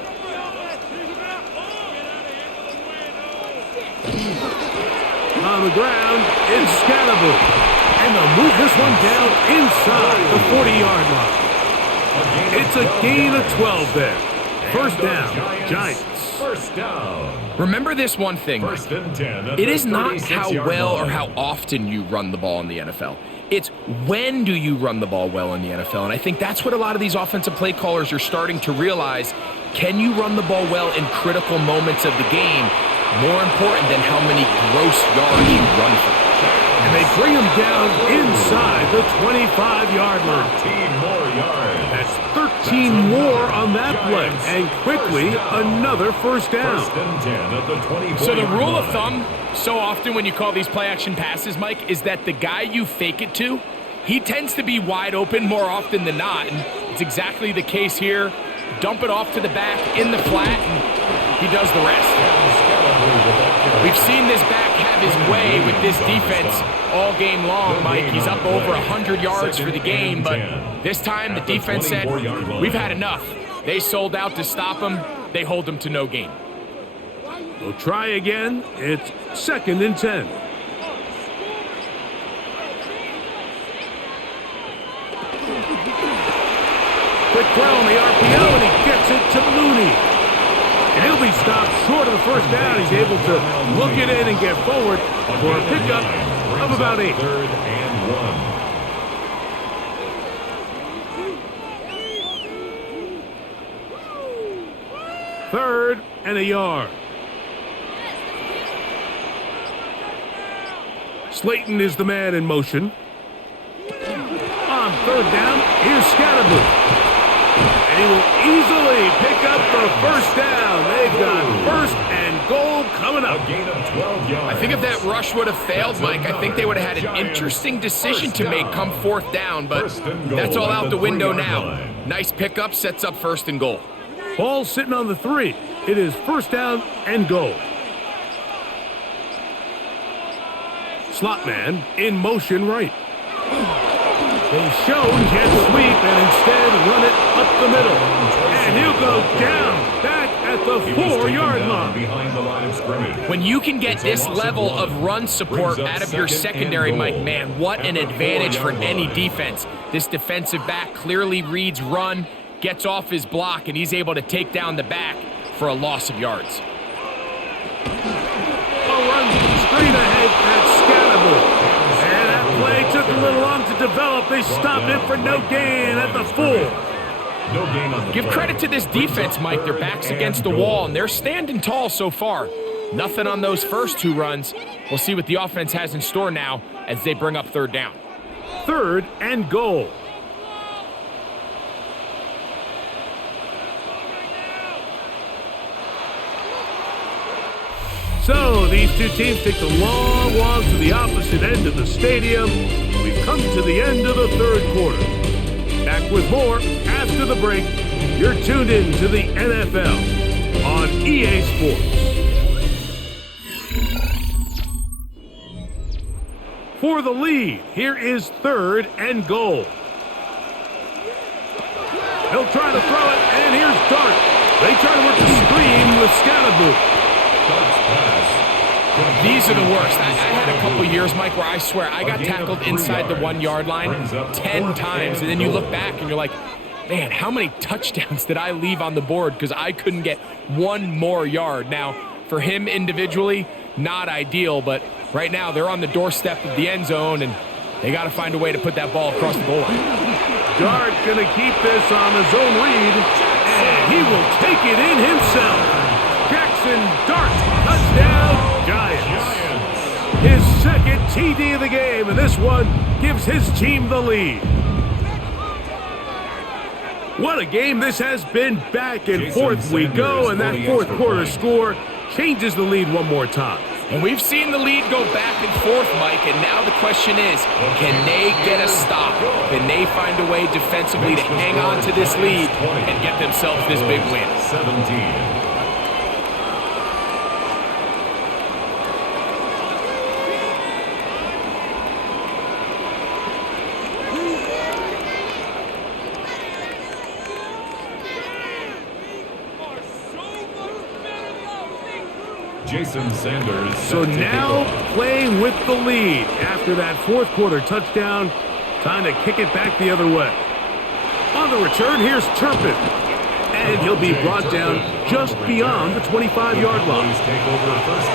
On the ground, it's Scatterboot. And they'll move this one down inside the 40-yard line. It's a gain of 12 there. 1st down, Giants. 1st down. Remember this one thing. It is not how well or how often you run the ball in the NFL. It's when do you run the ball well in the NFL. And I think that's what a lot of these offensive play callers are starting to realize. Can you run the ball well in critical moments of the game? More important than how many gross yards you run for. And they bring him down inside the 25-yard line. 13 more yards. That's 13 more on that play. And quickly, another 1st down. 1st and 10 at the 24. So the rule of thumb, so often when you call these play-action passes, Mike, is that the guy you fake it to, he tends to be wide open more often than not. And it's exactly the case here. Dump it off to the back in the flat, and he does the rest. We've seen this back have his way with this defense all game long, Mike. He's up over 100 yards for the game, but this time the defense said, we've had enough. They sold out to stop him. They hold him to no gain. We'll try again. It's 2nd and 10. Quick throw on the RPO, and he gets it to Mooney. And he'll be stopped short of the 1st down. He's able to look it in and get forward for a pickup of about 8. 3rd and 1. 3rd and a yard. Slayton is the man in motion. On 3rd down, here's Scatterboot. And he will easily pick up the 1st down. They've got 1st and goal coming up. A gain of 12 yards. I think if that rush would have failed, Mike, I think they would have had an interesting decision to make come 4th down, but that's all out the window now. Nice pickup, sets up 1st and goal. Ball sitting on the 3. It is 1st down and goal. Slot man in motion right. They show jet sweep and instead run it up the middle. And he'll go down back at the the He was taken 4-yard down line. behind the line of scrimmage. When you can get It's a this loss of level one. of run support Brings up out of your second and secondary, goal Mike, man, what at an the advantage for 4-yard any line. defense. This defensive back clearly reads run, gets off his block, and he's able to take down the back for a loss of yards. Runs straight ahead at Scatterbull. And that play took a little long to develop. They stopped it for no gain at the 4. No gain on the Give play. credit to this defense, Mike. Their back's against the wall, and they're standing tall so far. Nothing on those first 2 runs. We'll see what the offense has in store now as they bring up 3rd down. 3rd and goal. So these two teams take the long walk to the opposite end of the stadium. We've come to the end of the 3rd quarter. Back with more after the break. You're tuned in to the NFL on EA Sports. For the lead, here is 3rd and goal. He'll try to throw it, and here's Dart. They try to work the screen with Scatterbull. These are the worst. I had a couple years, Mike, where I swear I got tackled inside the 1-yard line 10 times, and then you look back and you're like, man, how many touchdowns did I leave on the board because I couldn't get 1 more yard? Now, for him individually, not ideal, but right now they're on the doorstep of the end zone, and they got to find a way to put that ball across the goal line. Dart going to keep this on the zone read, and he will take it in himself. Jackson Dart, touchdown, Giants. His 2nd TD of the game, and this one gives his team the lead. What a game this has been. Back and forth we go, and that 4th quarter score changes the lead one more time. And we've seen the lead go back and forth, Mike, and now the question is, can they get a stop? Can they find a way defensively to hang on to this lead and get themselves this big win? 17. Jason Sanders. So now playing with the lead after that 4th quarter touchdown. Time to kick it back the other way. On the return, here's Turpin. And he'll be brought down just beyond the 25-yard line.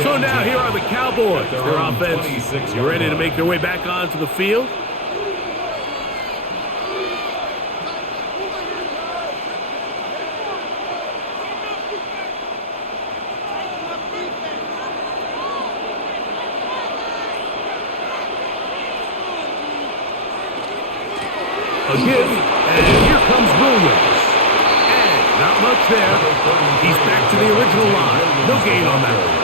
So now here are the Cowboys. Their offense ready to make their way back onto the field. A give, and here comes Williams. And not much there. He's back to the original line. No gain on that one.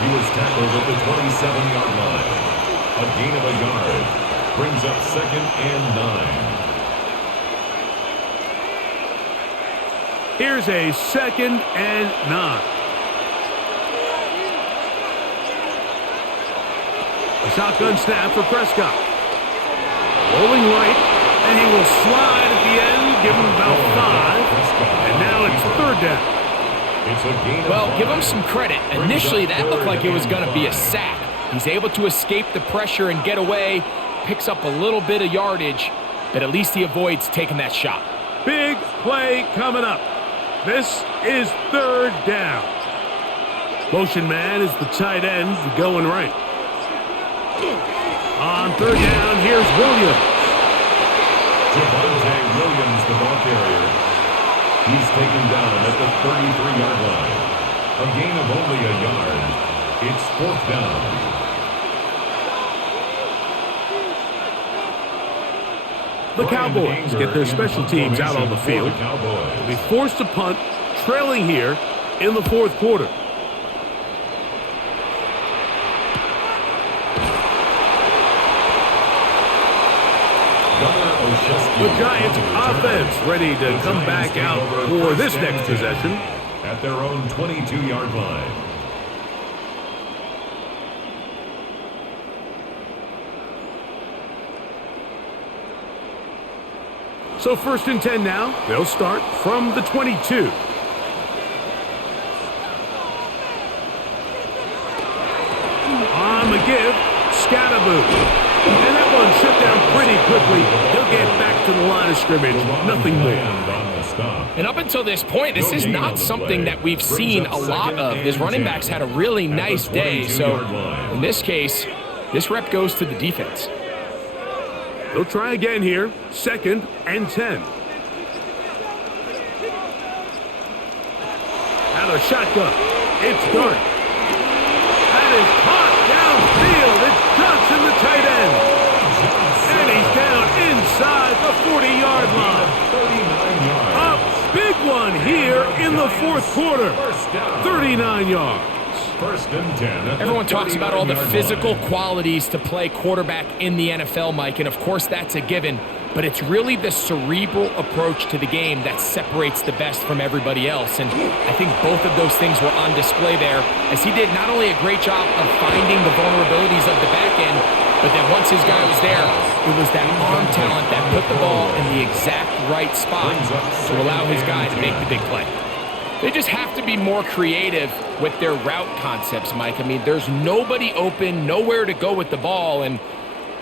He was tackled at the 27-yard line. A gain of a yard. Brings up 2nd and 9. Here's a 2nd and 9. A shotgun snap for Prescott. Rolling right. And he will slide at the end, give him about 5. And now it's 3rd down. Well, give him some credit. Initially, that looked like it was going to be a sack. He's able to escape the pressure and get away, picks up a little bit of yardage, but at least he avoids taking that shot. Big play coming up. This is 3rd down. Motion man is the tight end going right. On 3rd down, here's Williams. Javonte Williams, the ball carrier. He's taken down at the 33-yard line. A gain of only a yard. It's 4th down. The Cowboys get their special teams out on the field. They'll be forced to punt, trailing here in the 4th quarter. The Giants offense ready to come back out for this next possession. At their own 22-yard line. So 1st and 10 now. They'll start from the 22. give. Scatterboo. And that one shut down pretty quickly. He'll get back to the line of scrimmage. Nothing more. And up until this point, this is not something that we've seen a lot of. His running backs had a really nice day. So in this case, this rep goes to the defense. They'll try again here. 2nd and 10. Out of shotgun. It's Dart. That is caught downfield. It's Johnson, the tight end. And he's down inside the 40-yard line. 39 yards. A big one here in the 4th quarter. 39 yards. 1st and 10. Everyone talks about all the physical qualities to play quarterback in the NFL, Mike, and of course that's a given, but it's really the cerebral approach to the game that separates the best from everybody else, and I think both of those things were on display there, as he did not only a great job of finding the vulnerabilities of the back end, but then once his guy was there, it was that arm talent that put the ball in the exact right spot to allow his guy to make the big play. They just have to be more creative with their route concepts, Mike. I mean, there's nobody open, nowhere to go with the ball, and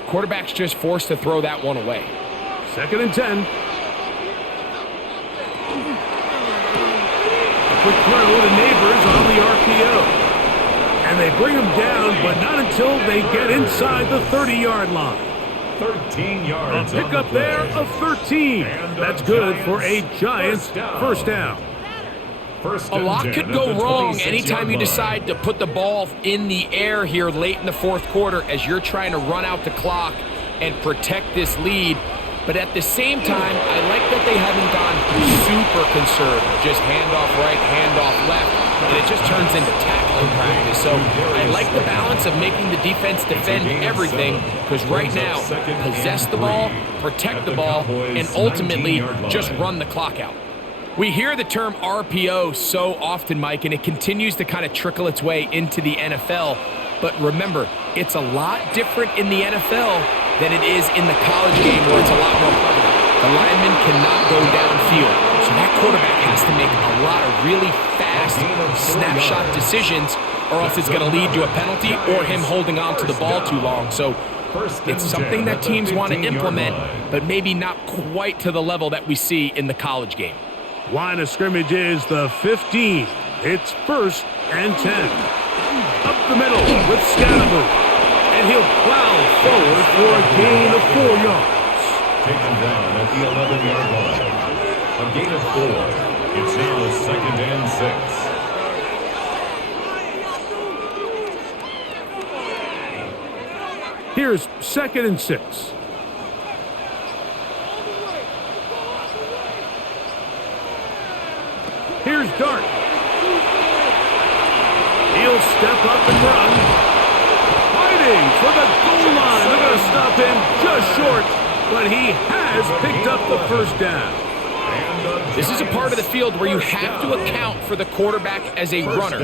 quarterback's just forced to throw that one away. 2nd and 10. A quick throw to Neighbors on the RPO. And they bring him down, but not until they get inside the 30-yard line. 13 yards. A pickup there of 13. That's good for a Giants first down. A lot could go wrong anytime you decide to put the ball in the air here late in the 4th quarter as you're trying to run out the clock and protect this lead. But at the same time, I like that they haven't gone super conservative. Just handoff right, handoff left, and it just turns into tackling practice. So I like the balance of making the defense defend everything, because right now, possess the ball, protect the ball, and ultimately just run the clock out. We hear the term RPO so often, Mike, and it continues to kind of trickle its way into the NFL. But remember, it's a lot different in the NFL than it is in the college game, where it's a lot more prevalent. The lineman cannot go downfield, so that quarterback has to make a lot of really fast snapshot decisions, or else it's going to lead to a penalty or him holding on to the ball too long. So it's something that teams want to implement, but maybe not quite to the level that we see in the college game. Line of scrimmage is the 15. It's 1st and 10. Up the middle with Scatterboo. And he'll plow forward for a gain of 4 yards. Taken down at the 11-yard line. A gain of 4. It's now 2nd and 6. Here's 2nd and 6. Here's Dart. He'll step up and run. Fighting for the goal line. They're going to stop him just short, but he has picked up the first down. This is a part of the field where you have to account for the quarterback as a runner.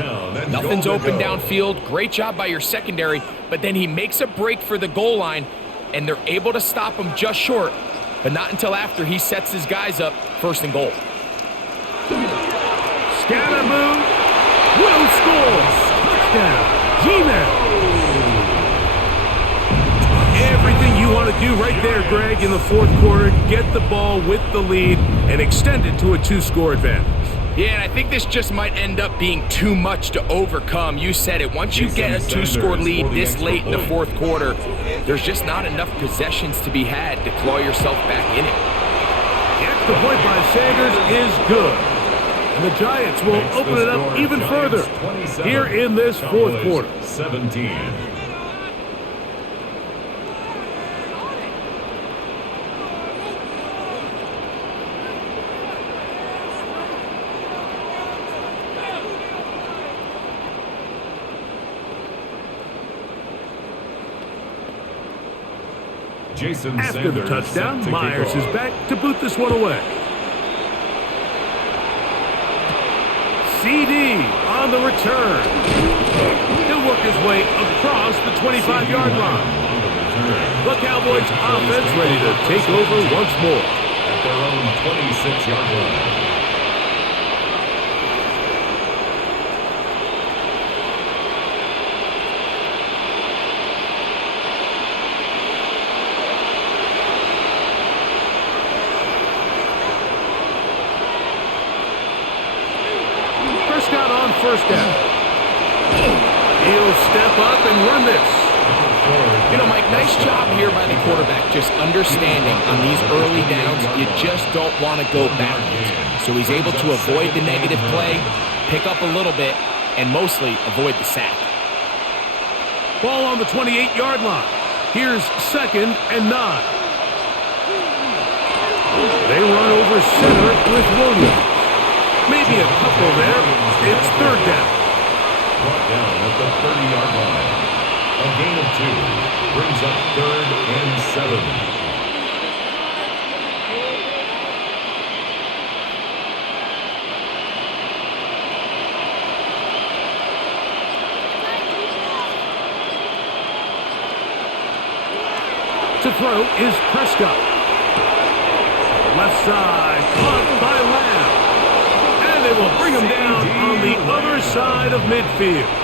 Nothing's open downfield. Great job by your secondary, but then he makes a break for the goal line, and they're able to stop him just short, but not until after he sets his guys up 1st and goal. Scatterboo will score. Touchdown, G-Man. Everything you want to do right there, Greg, in the 4th quarter. Get the ball with the lead and extend it to a 2-score advantage. Yeah, and I think this just might end up being too much to overcome. You said it. Once you get a 2-score lead this late in the 4th quarter, there's just not enough possessions to be had to claw yourself back in it. The extra point by Sanders is good. And the Giants will open it up even further here in this 4th quarter. 17. After the touchdown, Myers is back to boot this one away. CD on the return. He'll work his way across the 25-yard line. The Cowboys offense ready to take over once more. At their own 26-yard line. on first down. He'll step up and run this. You know, Mike, nice job here by the quarterback, just understanding on these early downs, you just don't want to go backwards. So he's able to avoid the negative play, pick up a little bit, and mostly avoid the sack. Ball on the 28-yard line. Here's 2nd and 9. They run over center with Williams. Maybe a couple there. It's 3rd down. Brought down at the 30-yard line. A gain of 2 brings up 3rd and 7. To throw is Prescott. Left side, caught by Lamb. And they will bring him down on the other side of midfield.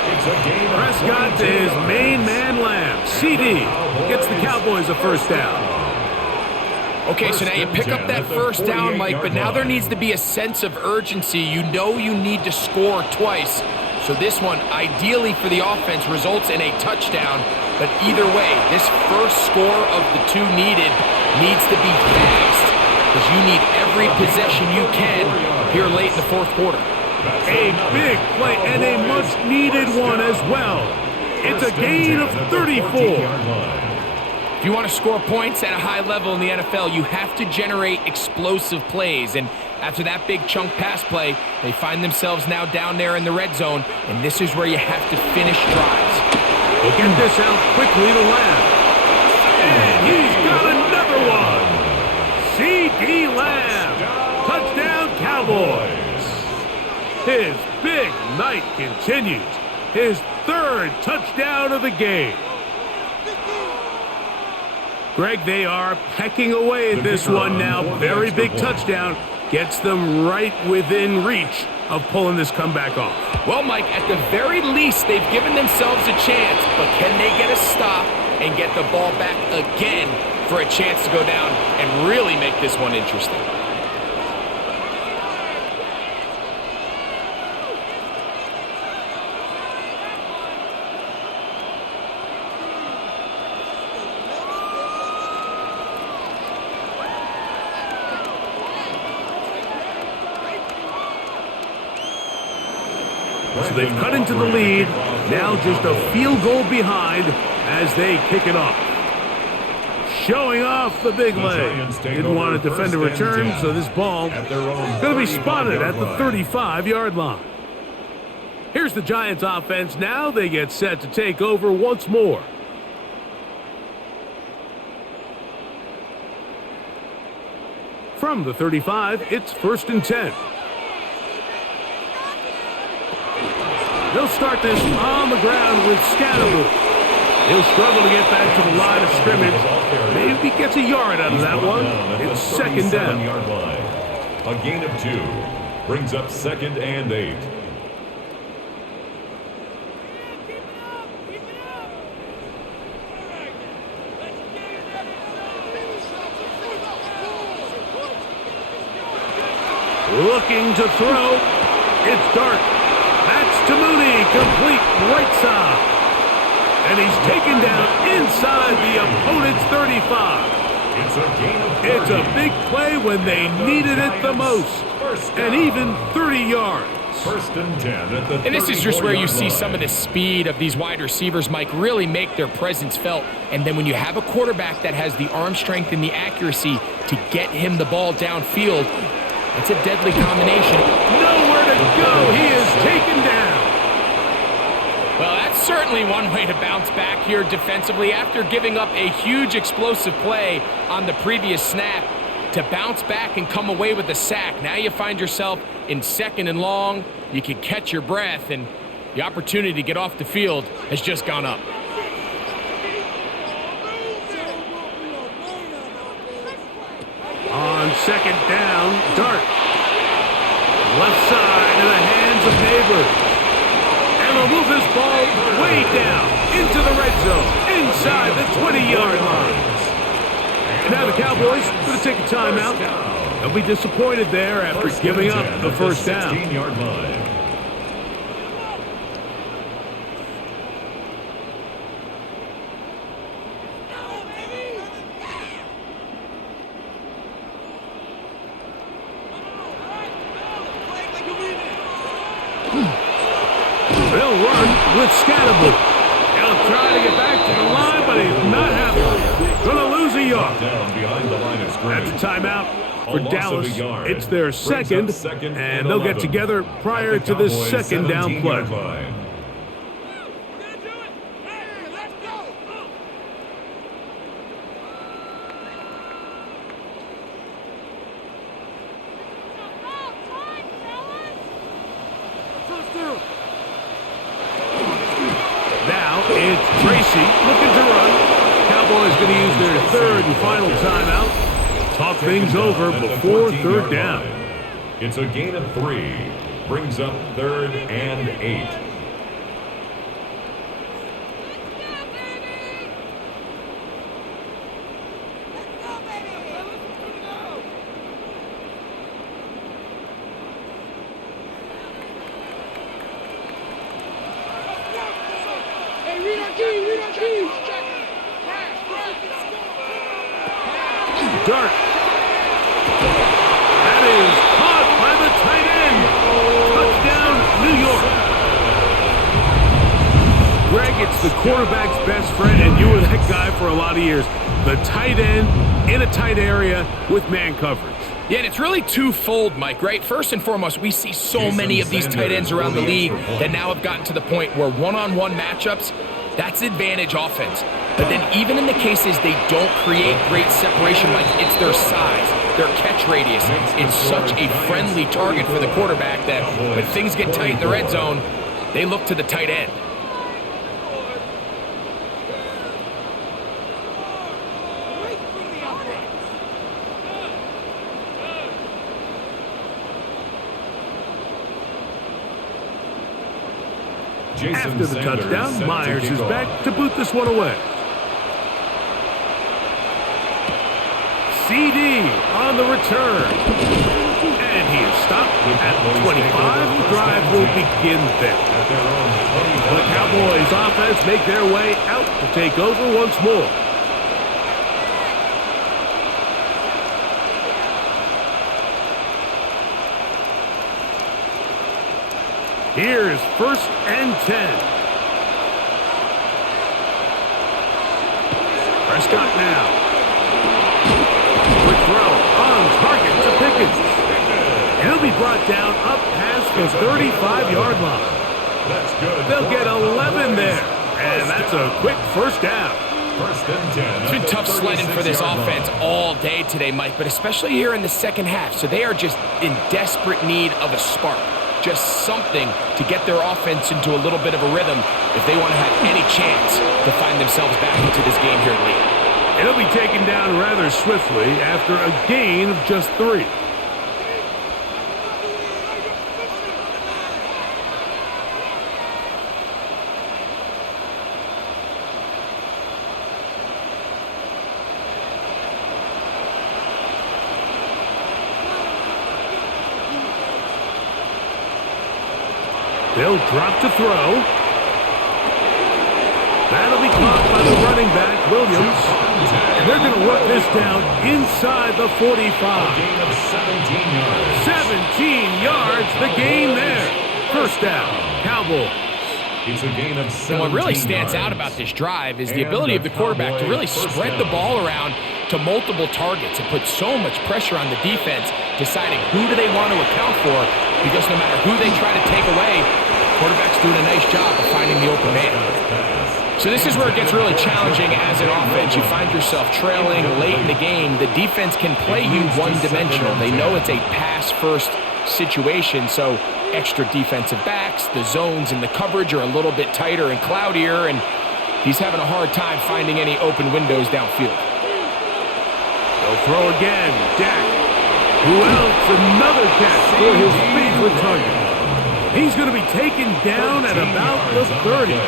Prescott to his main man, Lamb. CD gets the Cowboys a first down. Okay, so now you pick up that first down, Mike, but now there needs to be a sense of urgency. You know you need to score twice. So this one, ideally for the offense, results in a touchdown. But either way, this first score of the 2 needed needs to be fast, because you need every possession you can here late in the 4th quarter. A big play and a much-needed one as well. It's a gain of 34. If you want to score points at a high level in the NFL, you have to generate explosive plays. And after that big chunk pass play, they find themselves now down there in the red zone, and this is where you have to finish drives. We'll get this out quickly to Lamb. And he's got another one. C.D. Lamb. Touchdown, Cowboys. His big night continues. His 3rd touchdown of the game. Greg, they are pecking away at this one now. Very big touchdown. Gets them right within reach of pulling this comeback off. Well, Mike, at the very least, they've given themselves a chance, but can they get a stop and get the ball back again for a chance to go down and really make this one interesting? So they've cut into the lead. Now just a field goal behind as they kick it off. Showing off the big leg. Didn't want to defend a return, so this ball going to be spotted at the 35-yard line. Here's the Giants offense now. They get set to take over once more. From the 35, it's 1st and 10. They'll start this on the ground with Scatterwood. He'll struggle to get back to the line of scrimmage. Maybe he gets a yard out of that one. It's 2nd down. A gain of 2 brings up 2nd and 8. Looking to throw. It's Dart. That's to Mooney, complete right side. And he's taken down inside the opponent's 35. It's a big play when they needed it the most. And even 30 yards. 1st and 10 at the And this is just where you see some of the speed of these wide receivers, Mike, really make their presence felt. And then when you have a quarterback that has the arm strength and the accuracy to get him the ball downfield, it's a deadly combination. Nowhere to go. He is taken down. Well, that's certainly one way to bounce back here defensively after giving up a huge explosive play on the previous snap. To bounce back and come away with a sack. Now you find yourself in 2nd and long. You can catch your breath, and the opportunity to get off the field has just gone up. On 2nd down, Dart. Left side in the hands of Neighbors. And they'll move this ball way down into the red zone, inside the 20-yard line. And now the Cowboys going to take a timeout. They'll be disappointed there after giving up the first down. They'll run with Scatterboo. He'll try to get back to the line, but he's not happy. Gonna lose a yard. Down behind the line of scrimmage. That's a timeout for Dallas. It's their second, and they'll get together prior to this second down play. Now it's Tracy looking to run. Cowboys going to use their third and final timeout. Talk things over before third down. It's a gain of 3. Brings up 3rd and 8. Dart. That is caught by the tight end. Touchdown, New York. Greg, it's the quarterback's best friend, and you were that guy for a lot of years. The tight end in a tight area with man coverage. Yeah, and it's really twofold, Mike, right? First and foremost, we see so many of these tight ends around the league that now have gotten to the point where one-on-one matchups, that's advantage offense. But then even in the cases they don't create great separation, Mike, it's their size, their catch radius. It's such a friendly target for the quarterback that when things get tight in the red zone, they look to the tight end. After the touchdown, Myers is back to boot this one away. CD on the return. And he is stopped at the 25. The drive will begin there. The Cowboys offense make their way out to take over once more. Here's 1st and 10. Prescott now. Quick throw on target to Pickens. And he'll be brought down up past the 35-yard line. That's good. They'll get 11 there. And that's a quick first down. 1st and 10. It's been tough sledding for this offense all day today, Mike, but especially here in the second half. So they are just in desperate need of a spark. Just something to get their offense into a little bit of a rhythm if they want to have any chance to find themselves back into this game here late. It'll be taken down rather swiftly after a gain of just 3. They'll drop to throw. That'll be caught by the running back, Williams. And they're going to work this down inside the 45. Gain of 17 yards. 17 yards, the gain there. First down, Cowboys. It's a gain of 17 And what really stands yards. out about this drive is the ability of the quarterback to really spread the ball around to multiple targets and put so much pressure on the defense, deciding who do they want to account for, because no matter who they try to take away, quarterback's doing a nice job of finding the open man. So this is where it gets really challenging as an offense. You find yourself trailing late in the game. The defense can play you one-dimensional. They know it's a pass-first situation, so extra defensive backs, the zones and the coverage are a little bit tighter and cloudier, and he's having a hard time finding any open windows downfield. They'll throw again. Dak. Who else? Another catch for his favorite target. He's going to be taken down at about the 30.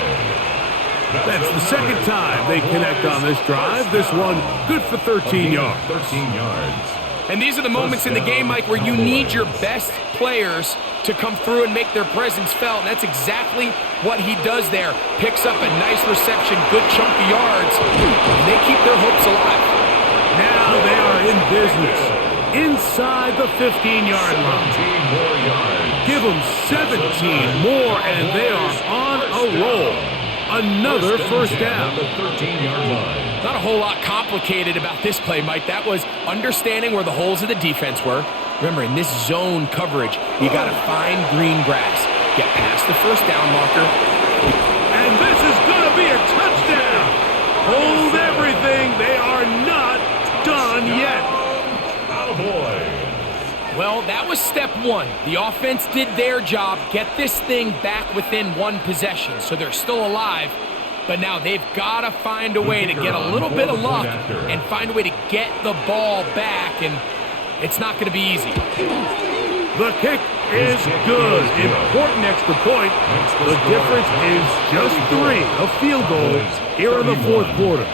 That's the second time they connect on this drive. This one good for 13 yards. 13 yards. And these are the moments in the game, Mike, where you need your best players to come through and make their presence felt. And that's exactly what he does there. Picks up a nice reception, good chunk of yards, and they keep their hopes alive. Now they are in business inside the 15-yard line. 17 more yards. Give them 17 more, and they are on a roll. Another first down. The 13-yard line. Not a whole lot complicated about this play, Mike. That was understanding where the holes of the defense were. Remember, in this zone coverage, you got to find green grass. Get past the first down marker. And this is going to be a touchdown. Hold everything. They are not done yet. Attaboy. Well, that was step one. The offense did their job. Get this thing back within one possession, so they're still alive. But now they've got to find a way to get a little bit of luck and find a way to get the ball back, and it's not going to be easy. The kick is good. Important extra point. The difference is just 3. A field goal here in the fourth quarter.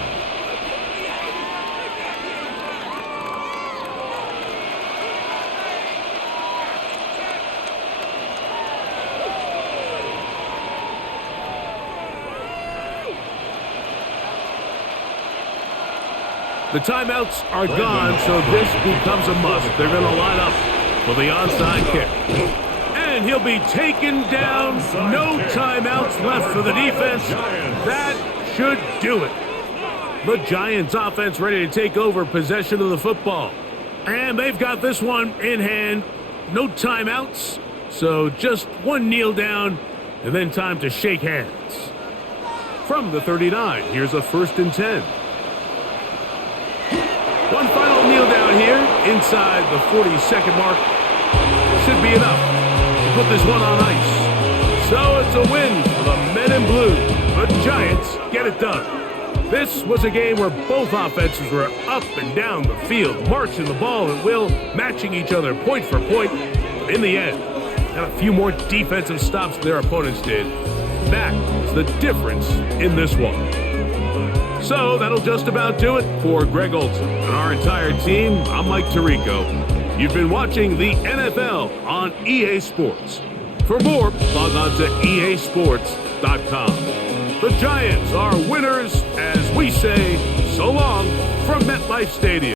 The timeouts are gone, so this becomes a must. They're going to line up for the onside kick. And he'll be taken down. No timeouts left for the defense. That should do it. The Giants offense ready to take over possession of the football. And they've got this one in hand. No timeouts, so just one kneel down, and then time to shake hands. From the 39, here's a 1st and 10. One final kneel down here inside the 40-second mark. Should be enough to put this one on ice. So it's a win for the men in blue. The Giants get it done. This was a game where both offenses were up and down the field, marching the ball at will, matching each other point for point. But in the end, got a few more defensive stops than their opponents did. That is the difference in this one. So that'll just about do it for Greg Olson and our entire team. I'm Mike Tirico. You've been watching the NFL on EA Sports. For more, log on to easports.com. The Giants are winners as we say so long from MetLife Stadium.